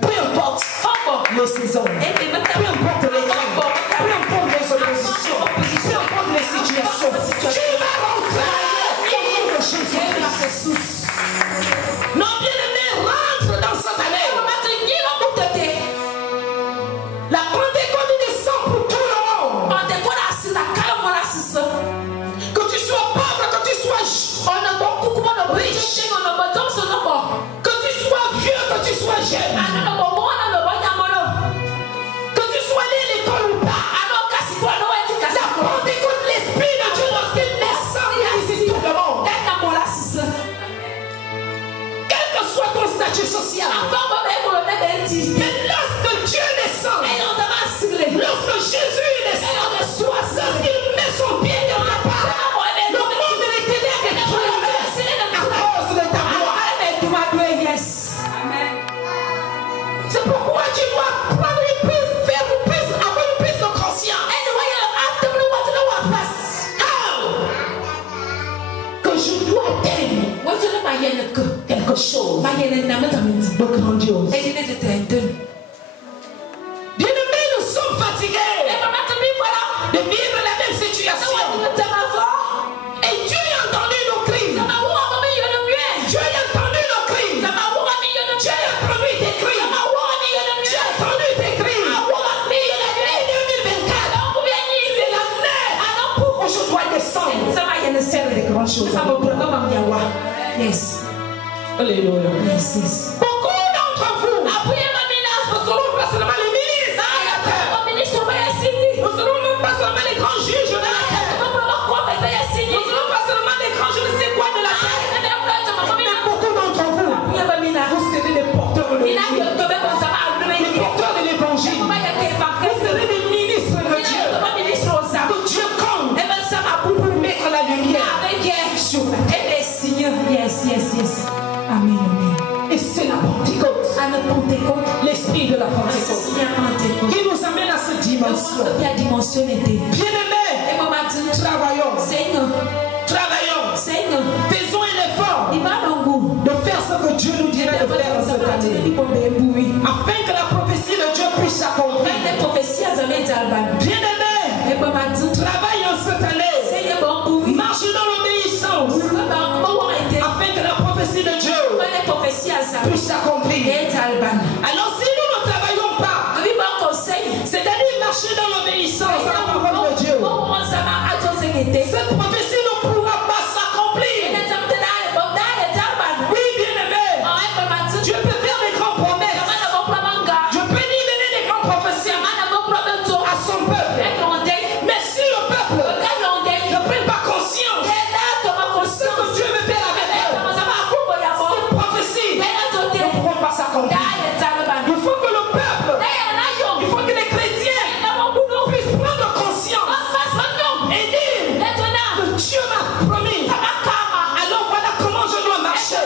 Peu importe les saisons, peu importe les temps, peu importe les oppositions, peu importe les situations, tu vas rentrer au nom de Jésus. Non, bien-aimé, rentre dans cette année. La Pentecôte descend pour tout le monde. Que tu sois pauvre, que tu sois riche, que tu sois vieux, que tu sois jeune, que tu sois allé à l'école ou pas. La Pentecôte, l'Esprit de Dieu, lorsqu'il descend, il visite tout le monde. Quel que soit ton statut social, mais lorsque Dieu descend, lorsque Jésus descend, lorsqu'il met son pied dans ta part, le monde de les ténèbres est tombé à cause de ta gloire. C'est pourquoi tu dois prendre une prise, faire une prise, avoir une prise de conscience. Que je dois atteindre quelque chose de grandiose. Bien-aimés, nous sommes fatigués de vivre la même situation. Et Dieu a entendu nos cris. Dieu a entendu nos cris. Dieu a entendu tes cris. Dieu a entendu tes cris. Et 2024, c'est l'année où je dois descendre. Faire des grandes choses. Yes. Alléluia. Yes, yes. Beaucoup d'entre vous, ne seront pas seulement les ministres de la terre. Ne seront même pas seulement les grands juges de la terre. Ne seront pas seulement les grands je ne sais quoi de la terre. Mais beaucoup d'entre vous serez des porteurs de l'évangile. Des porteurs de l'évangile. Vous serez des ministres de Dieu. Que Dieu compte pour mettre la lumière sur la terre. Yes, yes, yes. Amen, amen. Et c'est la Pentecôte. L'esprit de la Pentecôte qui nous amène à cette dimension. Bien-aimés, travaillons. Faisons un effort de faire ce que Dieu nous dirait de faire dans cette année, afin que la prophétie de Dieu puisse s'accomplir. Bien-aimés, travaille en cette année. Marche dans l'obéissance, afin que la prophétie de Dieu puisse s'accomplir. Alors si nous ne travaillons pas, c'est-à-dire marcher dans l'obéissance à la parole de Dieu, cette prophétie ne pourra pas s'accomplir. Oui, bien-aimé, Dieu peut faire des grandes promesses. Dieu peut libérer des grandes prophéties à son peuple. Mais si le peuple ne prend pas conscience de ce que Dieu veut faire avec eux, cette prophétie ne pourra pas s'accomplir. Il faut que le peuple, il faut que les chrétiens puissent prendre conscience et dire que Dieu m'a promis. Alors voilà comment je dois marcher.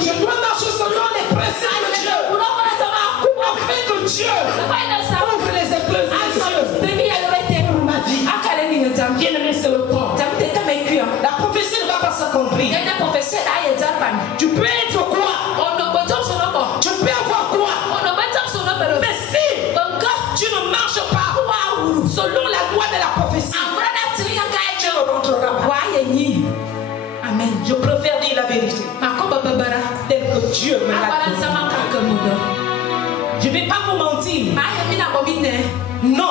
Je dois marcher selon les principes de Dieu, afin que Dieu ouvre les écluses de Dieu pour ma vie. Bien-aimé, c'est le temps. La prophétie ne va pas s'accomplir. Tu peux être quoi? Tu peux avoir quoi? Mais si tu ne marches pas selon la loi de la prophétie, tu ne rentreras pas. Amen. Je préfère dire la vérité tel que Dieu me l'a dit. Je ne vais pas vous mentir. Non.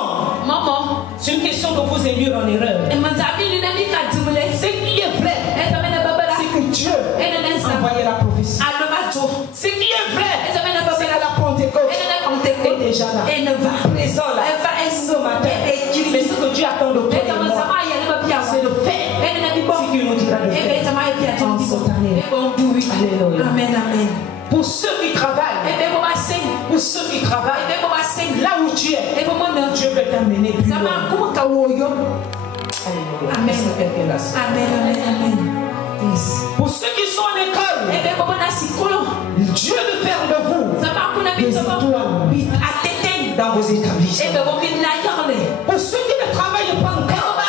C'est une question que vous induire en erreur. Ce qui est vrai, c'est que Dieu a envoyé la prophétie. Ce qui est vrai, c'est que la Pentecôte est déjà là, présent là, ce matin. Mais ce que Dieu attend de toi et moi, c'est de faire ce qu'il nous dira de faire en cette année. Alléluia. Amen. Pour ceux qui travaillent, là où tu es, Dieu peut t'amener plus loin. Alléluia. Amen. Yes. Pour ceux qui sont à l'école, Dieu veut faire de vous des étoiles dans vos établissements. Pour ceux qui ne travaillent pas encore,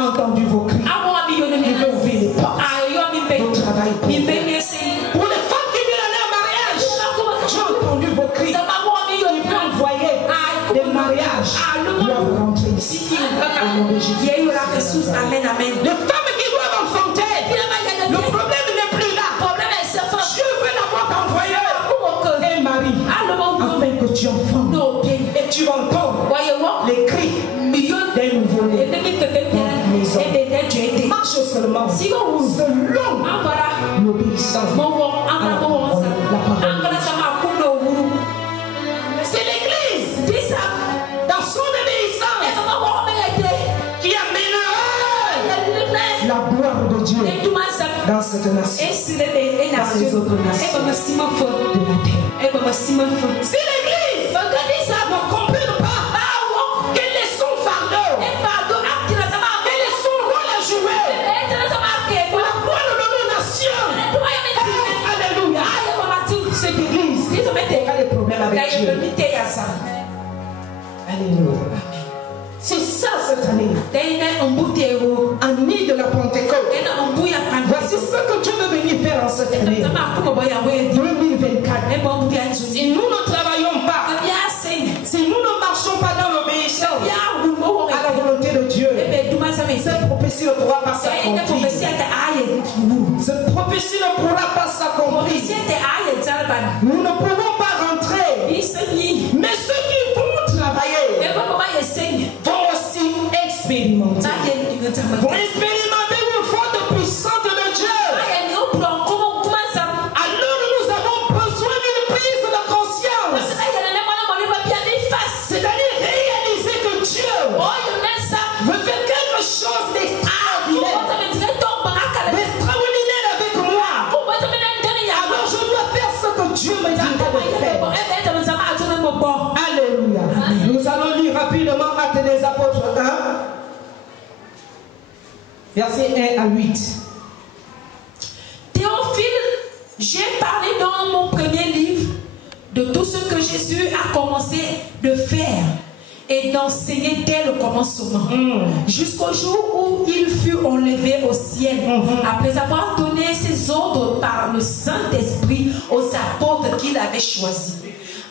entendu vos cris. Il veut ouvrir les portes. Votre travail pour les femmes qui viennent aller en mariage, j'ai entendu vos cris. Il veut envoyer des mariages. Doivent rentrer ici. Au nom de Jésus. Amen. Les femmes qui doivent enfanter, le problème n'est plus là. Dieu veut d'abord t'envoyer un mari afin que tu enfantes. Et tu entends les cris d'un nouveau-né. Marche seulement selon l'obéissance à la parole. C'est l'Église dans son obéissance qui amènera la gloire de Dieu dans cette nation, dans les autres nations de la terre. Si l'Église ne comprenne pas quel est son fardeau, quel est son rôle à jouer pour la gloire de nos nations, alléluia, cette Église a des problèmes avec Dieu. Alléluia. C'est ça cette année. Année de la Pentecôte. Voici ce que Dieu veut venir faire en cette année. 2024. Si nous ne travaillons pas, si nous ne marchons pas dans l'obéissance à la volonté de Dieu, cette prophétie ne pourra pas s'accomplir. Cette prophétie ne pourra pas s'accomplir. Nous ne pouvons pas rentrer. Mais ceux qui vont travailler vont aussi expérimenter. Vont expérimenter une forte puissance de Dieu. Alors nous avons besoin d'une prise de conscience. C'est-à-dire réaliser que Dieu veut faire quelque chose d'extraordinaire. D'extraordinaire avec moi. Alors je dois faire ce que Dieu me dit de faire. Alléluia. Nous allons lire rapidement Actes des Apôtres 1, versets 1 à 8. Théophile, j'ai parlé dans mon premier livre de tout ce que Jésus a commencé de faire et d'enseigner dès le commencement, jusqu'au jour où il fut enlevé au ciel, après avoir donné ses ordres par le Saint-Esprit aux apôtres qu'il avait choisis.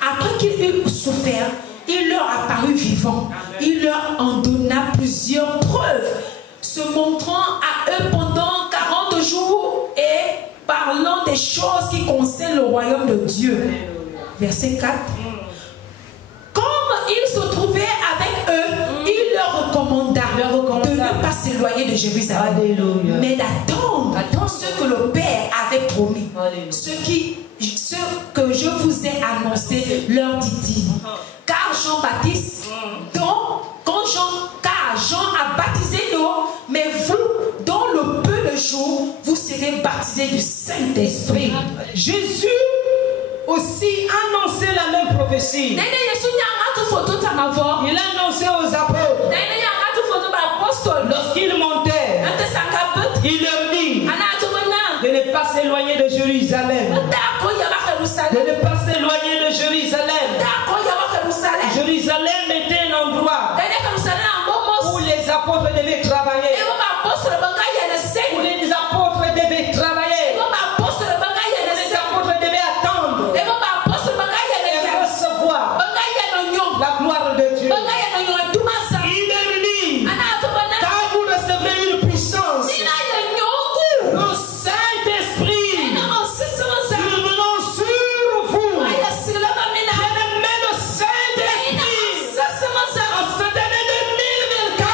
Après qu'il eut souffert, il leur apparut vivant. Il leur en donna plusieurs preuves, se montrant à eux pendant 40 jours et parlant des choses qui concernent le royaume de Dieu. Verset 4. Comme il se trouvait avec eux, il leur recommanda de ne pas s'éloigner de Jérusalem, mais d'attendre ce que le Père avait promis. Ce que je vous ai annoncé, leur dit-il. Car Jean a baptisé d'eau, mais vous, dans le peu de jours, vous serez baptisés du Saint-Esprit. Jésus aussi annonçait la même prophétie. Il a annoncé aux apôtres. Lorsqu'ils montaient, il leur dit de ne pas s'éloigner de Jérusalem. De ne pas s'éloigner de Jérusalem. Jérusalem était un endroit où les apôtres devaient travailler. Où les apôtres devaient travailler. Les apôtres devaient attendre et recevoir la gloire de Dieu. Il leur dit, car vous recevrez une puissance. Le Saint-Esprit revenant sur vous. Bien-aimé, le Saint-Esprit en cette année 2024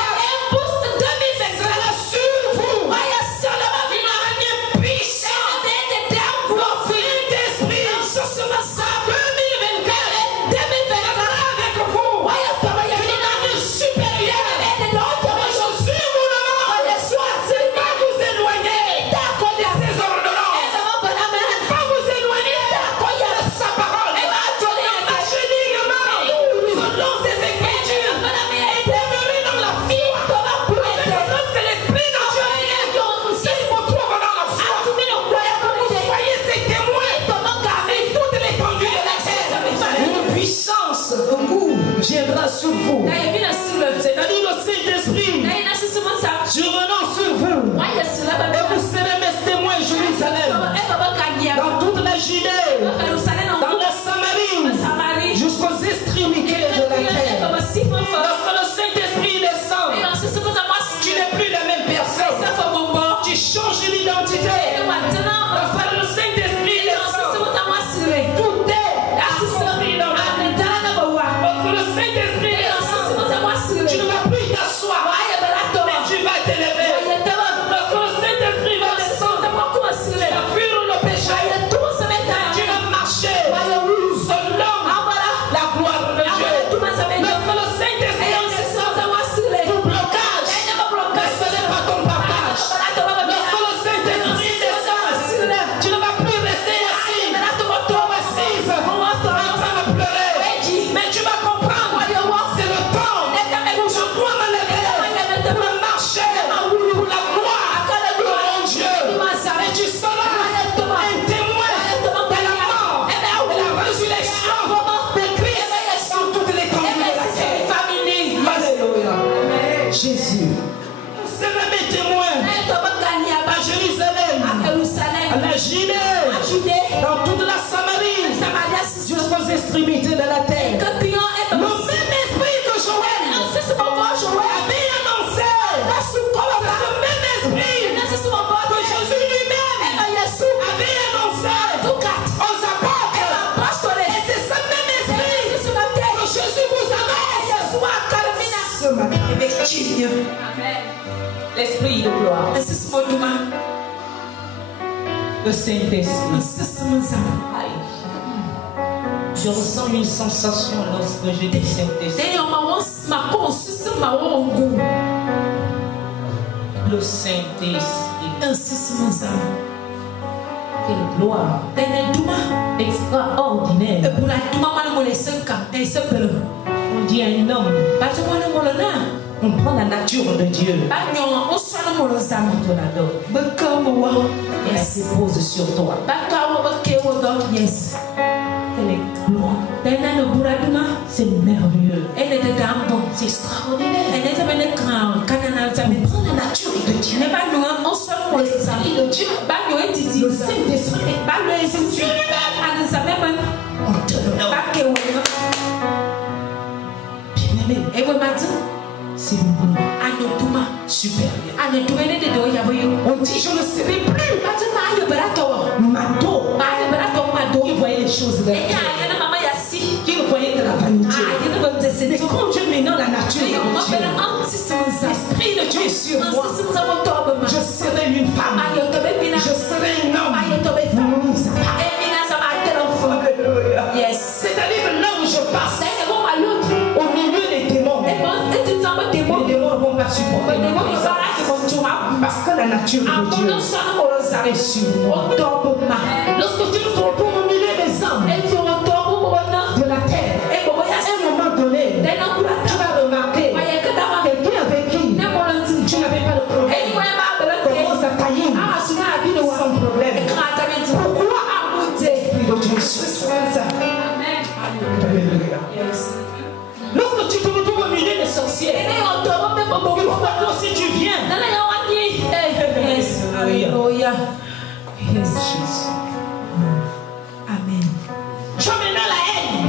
Jésus. Vous serez mes témoins à Jérusalem, à la Judée, dans toute la Samarie, jusqu'aux extrémités de la terre. Le même esprit que Joël avait annoncé, ce même esprit que Jésus lui-même avait annoncé aux apôtres. Et c'est ce même esprit que Jésus vous annonce ce matin. L'esprit de gloire, le Saint-Esprit. Je ressens une sensation lorsque je dis Saint-Esprit. Le Saint-Esprit. Quelle gloire extraordinaire. On dit à un homme, on prend la nature de Dieu. On te la donne. Elle se pose sur toi. Yes. Quelle est gloire. C'est merveilleux. C'est extraordinaire. On prend la nature de Dieu. L'esprit de Dieu. Le Saint-Esprit. Dieu lui-même. On te le donne. Bien-aimé. C'est une supérieur. On dit je ne serai plus Mado qui voyait les choses de qui voyait de la vanité. Mais quand Dieu me donne la nature de Dieu, l'esprit de Dieu est sur moi. Je serai une femme. Je serai un homme. Yes. C'est-à-dire que là où je passe, au milieu des démons, les démons ne vont pas supporter. Parce que la nature de Dieu est sur moi. Lorsque tu te retrouves au milieu des hommes de la terre, à un moment donné, tu vas remarquer quelqu'un avec qui tu n'avais pas de problème commence à tailler sans problème. Pourquoi l'esprit de Dieu sur ça? Lorsque tu te retrouves au milieu des sorciers, si tu viens, Alléluia. Yes, Jesus. Amen. Je mène la haine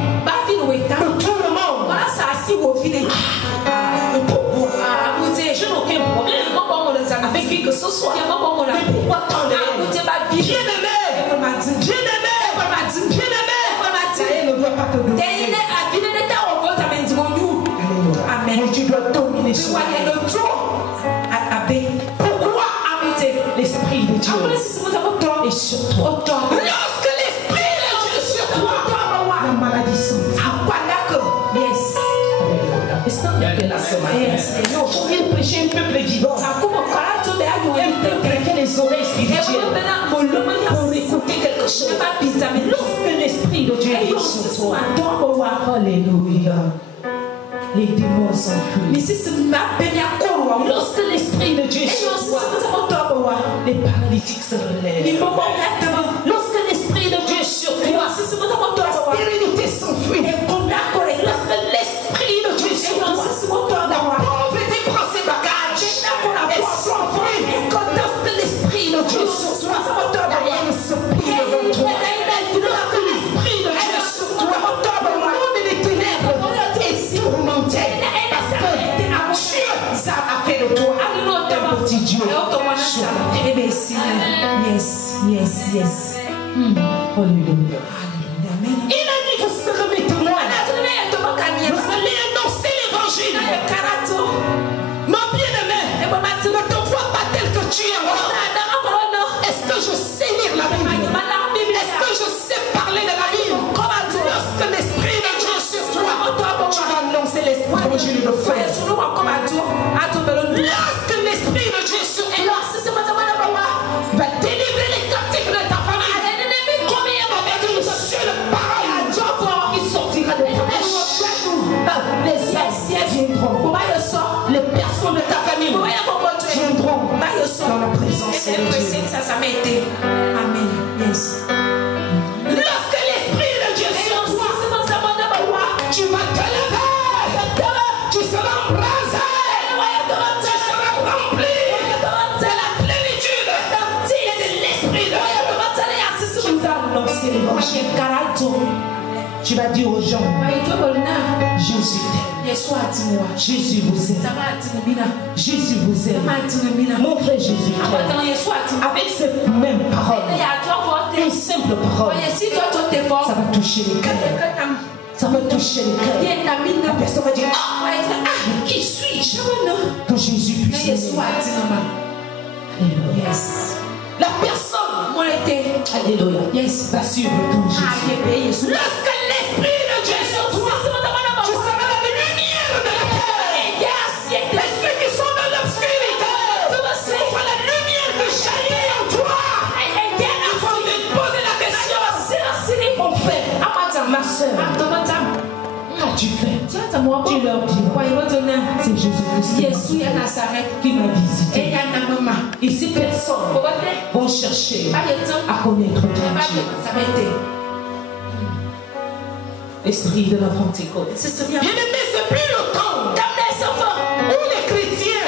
de tout le monde. Je n'ai aucun problème avec qui que ce soit. Mais pourquoi tant de haine? Bien-aimé, ne doit pas te dominer. Amen. Tu dois dominer sur toi. Pourquoi l'esprit de Dieu est sur toi? Lorsque l'esprit de Dieu est sur toi, la maladie s'en va. Yes. Est-ce qu'il y a là ce matin? Non, je viens de prêcher un peuple vivant. Un peuple qui a les oreilles spirituelles pour écouter quelque chose. Lorsque l'esprit de Dieu est sur toi, alléluia. Les démons s'enfuient. Lorsque l'esprit de Dieu est sur toi, les paralytiques se relèvent. Lorsque l'esprit de Dieu est sur toi, la stérilité s'enfuit. Lorsque l'esprit de Dieu est sur toi, la pauvreté prend ses bagages et s'enfuit. Lorsque l'esprit de Dieu est sur toi, la haine se plie devant toi. Lorsque l'esprit de Dieu est sur toi, le monde des ténèbres est tourmenté. Parce que Dieu a fait de toi un petit Dieu. Yes. Alléluia. Il a dit vous serez mes témoins. Vous allez annoncer l'évangile. Mon bien-aimé, ne t'envoie pas tel que tu es encore. Est-ce que je sais lire la Bible? Est-ce que je sais parler de la Bible? Lorsque l'esprit de Dieu est sur toi, tu vas annoncer l'évangile de foi. Lorsque l'esprit de Dieu est sur toi, va délivrer les captifs de ta famille. Sur le parole qui sortira de ta bouche. Les anciens viendront. Les personnes de ta famille viendront dans la présence de Dieu. Amen. Yes. Lorsque l'esprit de Dieu est sur toi, tu vas te lever. Tu seras embrasé. annoncer l'évangile. Tu vas dire aux gens, Jésus t'aime. Jésus vous aime. Jésus vous aime. Mon frère Jésus t'aime. Avec cette même parole, une simple parole, ça va toucher les cœurs. Ça va toucher les cœurs. La personne va dire, ah, qui suis-je pour Jésus puisse m'aimer. Alléluia. La personne, alléluia, va suivre ton Jésus. Lorsque l'Esprit de Dieu est sur toi, tu seras la lumière de la terre. Et ceux qui sont dans l'obscurité, tu vois la lumière de jaillir en toi. Il faut te poser la question, mon frère, ma soeur, qu'as-tu fait? Tu leur dis, c'est Jésus-Christ qui m'a visité. Et ces personnes vont chercher à connaître ton Dieu. L'esprit de la Pentecôte. Bien-aimé, c'est plus le temps où les chrétiens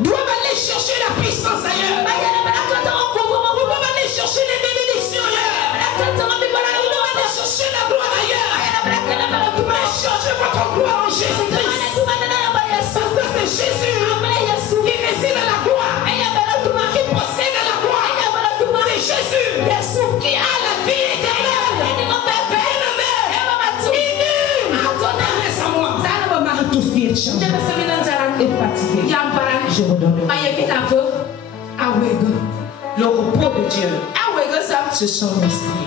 doivent aller chercher la puissance ailleurs. Nous doivons aller chercher les bénédictions ailleurs. Nous doivons aller chercher la gloire ailleurs. Vous allez chercher votre gloire en Jésus-Christ. Parce que c'est Jésus qui réside à la gloire, qui possède la gloire. C'est Jésus qui a la vie éternelle. Tout ce qui est changé et fatigué, je redonne le repos de Dieu. C'est son esprit.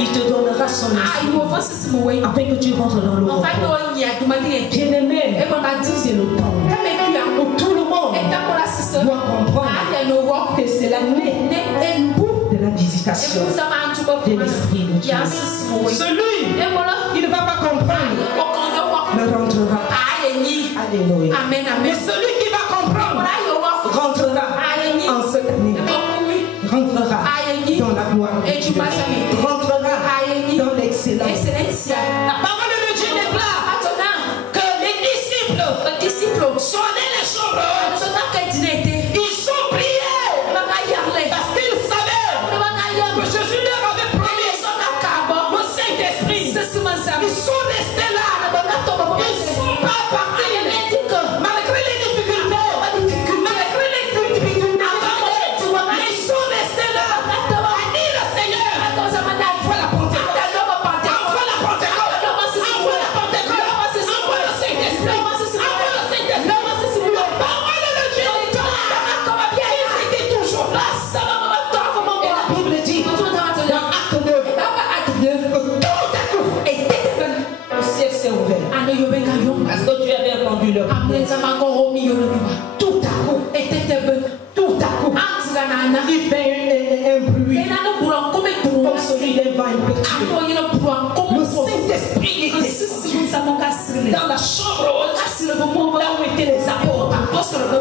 Il te donnera son esprit afin que tu rentres dans le repos. Bien-aimé, c'est le temps où tout le monde doit comprendre que c'est l'année de la visitation de l'esprit de Dieu. Celui qui ne va pas comprendre ne rentrera. Alléluia. Amen, amen. Mais celui qui va comprendre rentrera en cette année. Rentrera dans la gloire de Dieu. Rentrera dans l'excellence. La parole de Dieu déclare que les disciples sont allés les chambres. Ils sont priés parce qu'ils savaient que Jésus leur avait promis le Saint-Esprit. Ils sont restés là. Ils ne sont pas partis. Malgré les difficultés, malgré les difficultés, ils sont restés là. A dit le Seigneur, envoie la Pentecôte. Envoie la Pentecôte. Envoie la Pentecôte. Envoie le Saint-Esprit. Envoie le Saint-Esprit. La parole de Dieu est là. Ils étaient toujours là. Et la Bible dit dans Acte 2 que tout à coup, le ciel s'est ouvert. Parce que Dieu avait entendu leur prière. Tout à coup, il fait un bruit comme celui d'un vent impétueux. Le Saint-Esprit était dans la chambre haute, là où étaient les apôtres.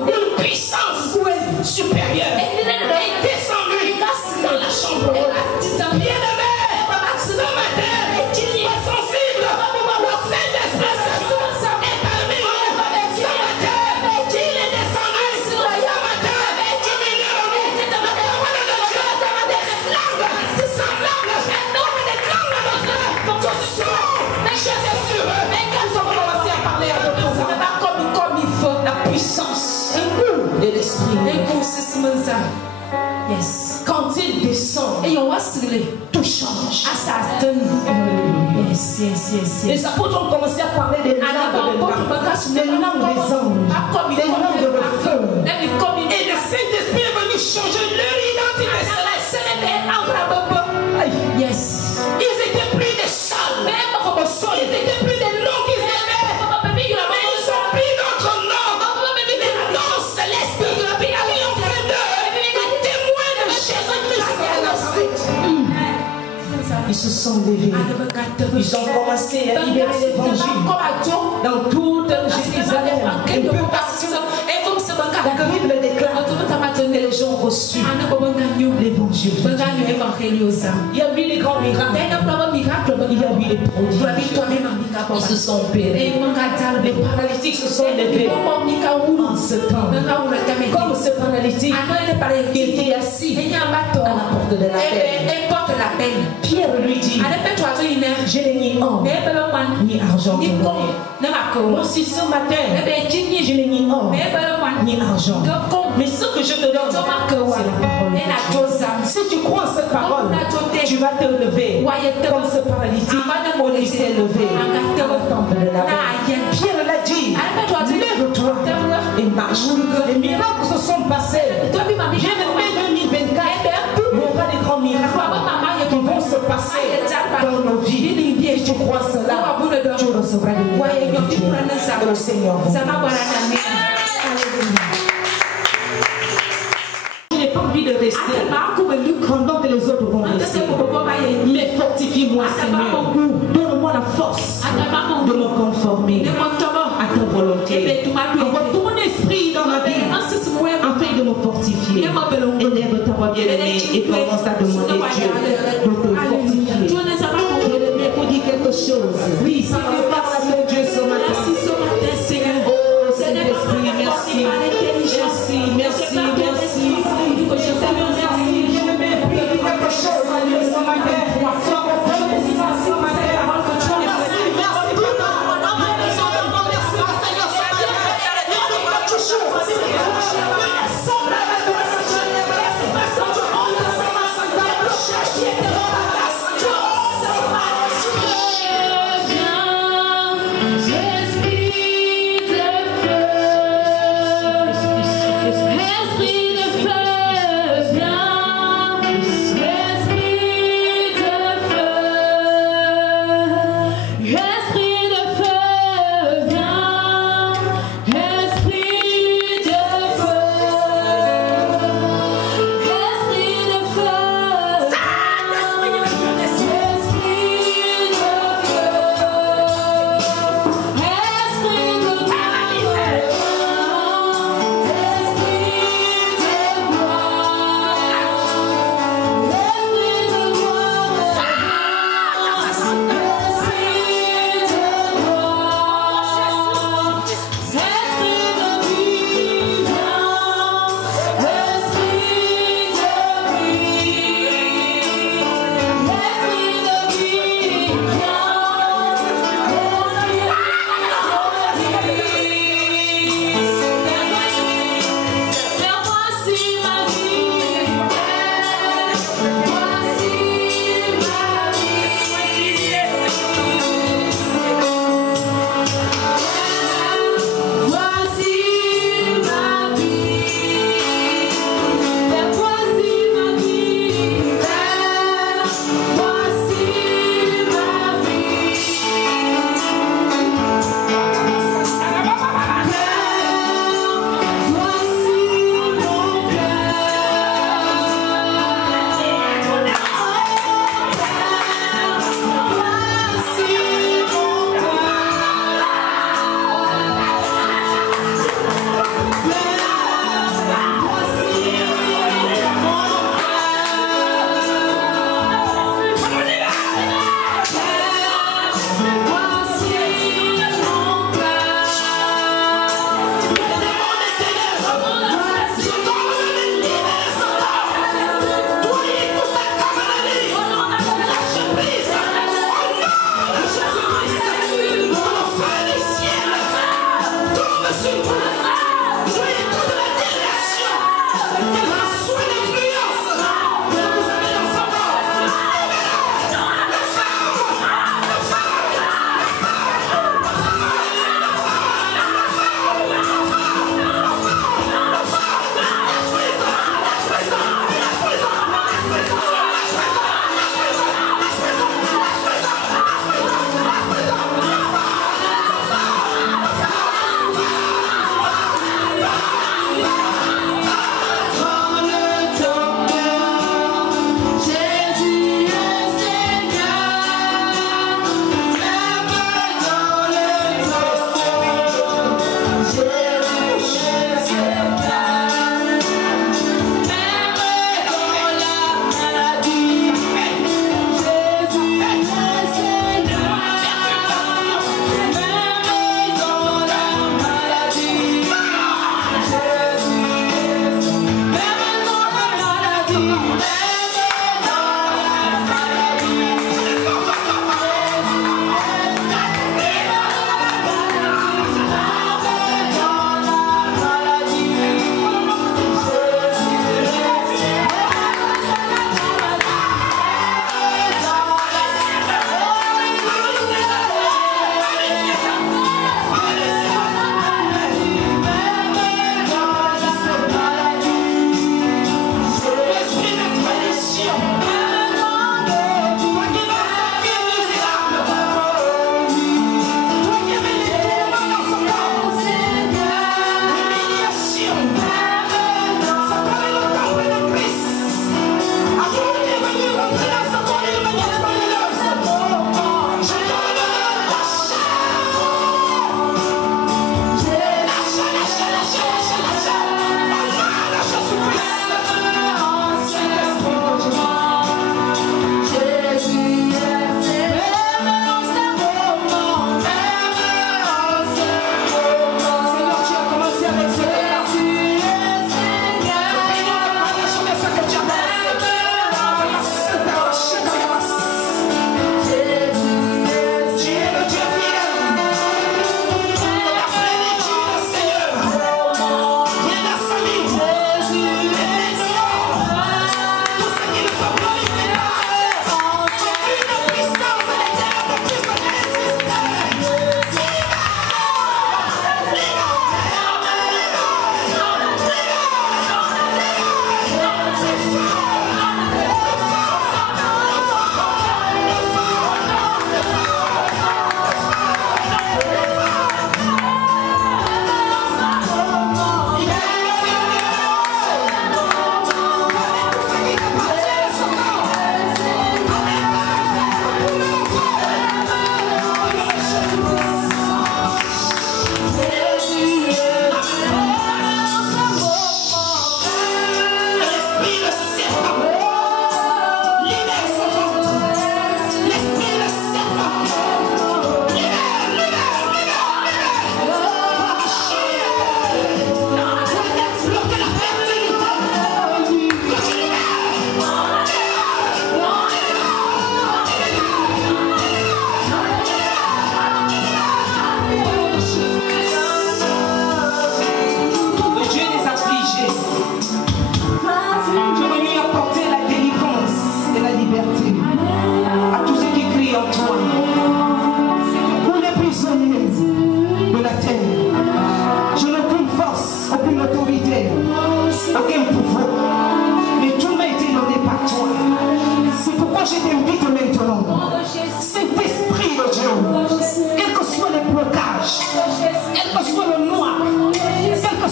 Une puissance supérieure est descendue dans la chambre haute. Bien-aimé, ce matin, sois sensible au Saint-Esprit. Et parmi nous, ce matin, il est descendu. Ce matin, au milieu de nous, la parole de Dieu, des langues, c'est semblable, des langues de Dieu. Je suis sûr, nous avons commencé à parler à d'autres comme il faut. La puissance de l'Esprit. Yes. Quand il descend, tout change. Les apôtres ont commencé à parler des langues des anges, des langues de feu. Et le Saint-Esprit est venu changer leur identité céleste. Yes. Ils étaient plus des salles. Ils étaient plus des noms qu'ils avaient. Mais ils ont pris notre nom. Les noms célestes qui ont fait d'eux des témoins de Jésus-Christ. Ils se sont levés. Ils ont commencé à libérer l'évangile dans toute Jérusalem. Un peu partout. La Bible déclare que les gens ont reçu l'évangile. Il y a eu les grands miracles. Il y a eu les prodiges. Ils se sont opérés. Les paralytiques se sont levés en ce temps. Comme ce paralytique qui était assis à la porte de la peine. Pierre lui dit, je n'ai ni or, ni argent donné. Moi aussi ce matin, je n'ai ni or, ni argent. Mais ce que je te donne, c'est la parole de Dieu. Si tu crois cette parole, tu vas te lever comme ce paralytique qui s'est levé au temple de la paix. Pierre l'a dit, lève-toi et marche. Les miracles se sont passés. Bien aimé 2024, il y aura des grands miracles qui vont se passer dans nos vies. Et tu crois cela, tu recevras des miracles. Que le Seigneur vous bénisse. Je n'ai pas envie de rester pendant que les autres vont rester. Mais fortifie-moi, Seigneur. Donne-moi la force de me conformer à ta volonté. Envoie ton esprit dans ma vie afin de me fortifier. Élève ta voix bien-aimée et commence à demander Dieu de te fortifier. Bien-aimé, pour dire quelque chose. Oui, si tu parles à ton Dieu ce matin. Oh, Saint-Esprit, merci. Merci, merci, merci.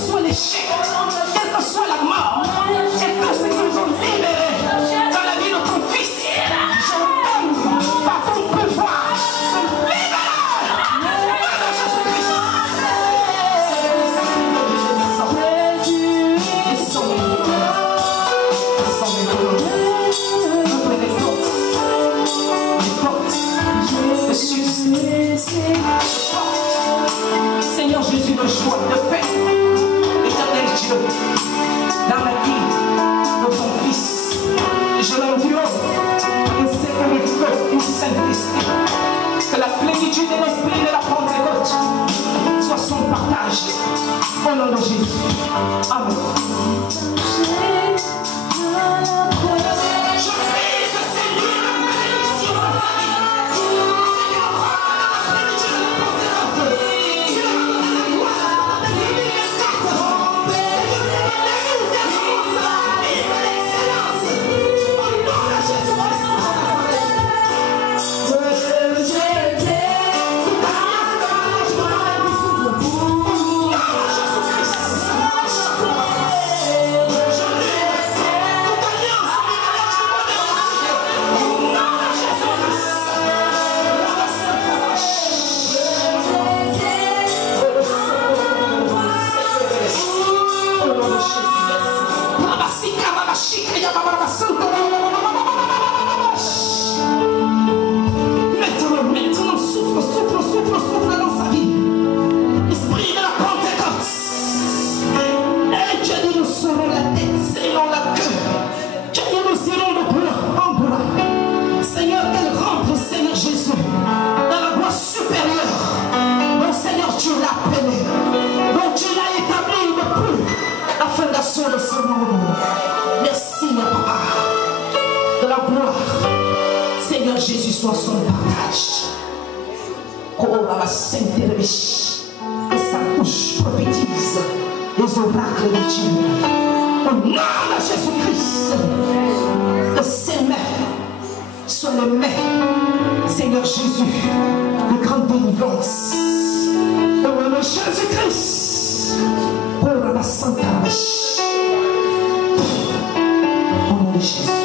soit l'échec, quelle que soit la mort, et tout ce qu'ils ont libéré dans la vie de ton fils, je t'aime par ton pouvoir. Seigneur Jésus, de joie, de paix, éternel Dieu, dans la vie de ton Fils, je l'environne et c'est que le feu du Saint-Esprit, que la plénitude de l'Esprit de la Pentecôte soit son partage, au nom de Jésus. Amen. Merci mon papa de la gloire. Seigneur Jésus soit son partage. Oh la sainte riche, que sa bouche prophétise les oracles de Dieu. Au nom de Jésus-Christ, que ses mains soient les mains, Seigneur Jésus, de grande délivrance. Au nom de Jésus-Christ, oh la sainte riche. Jésus.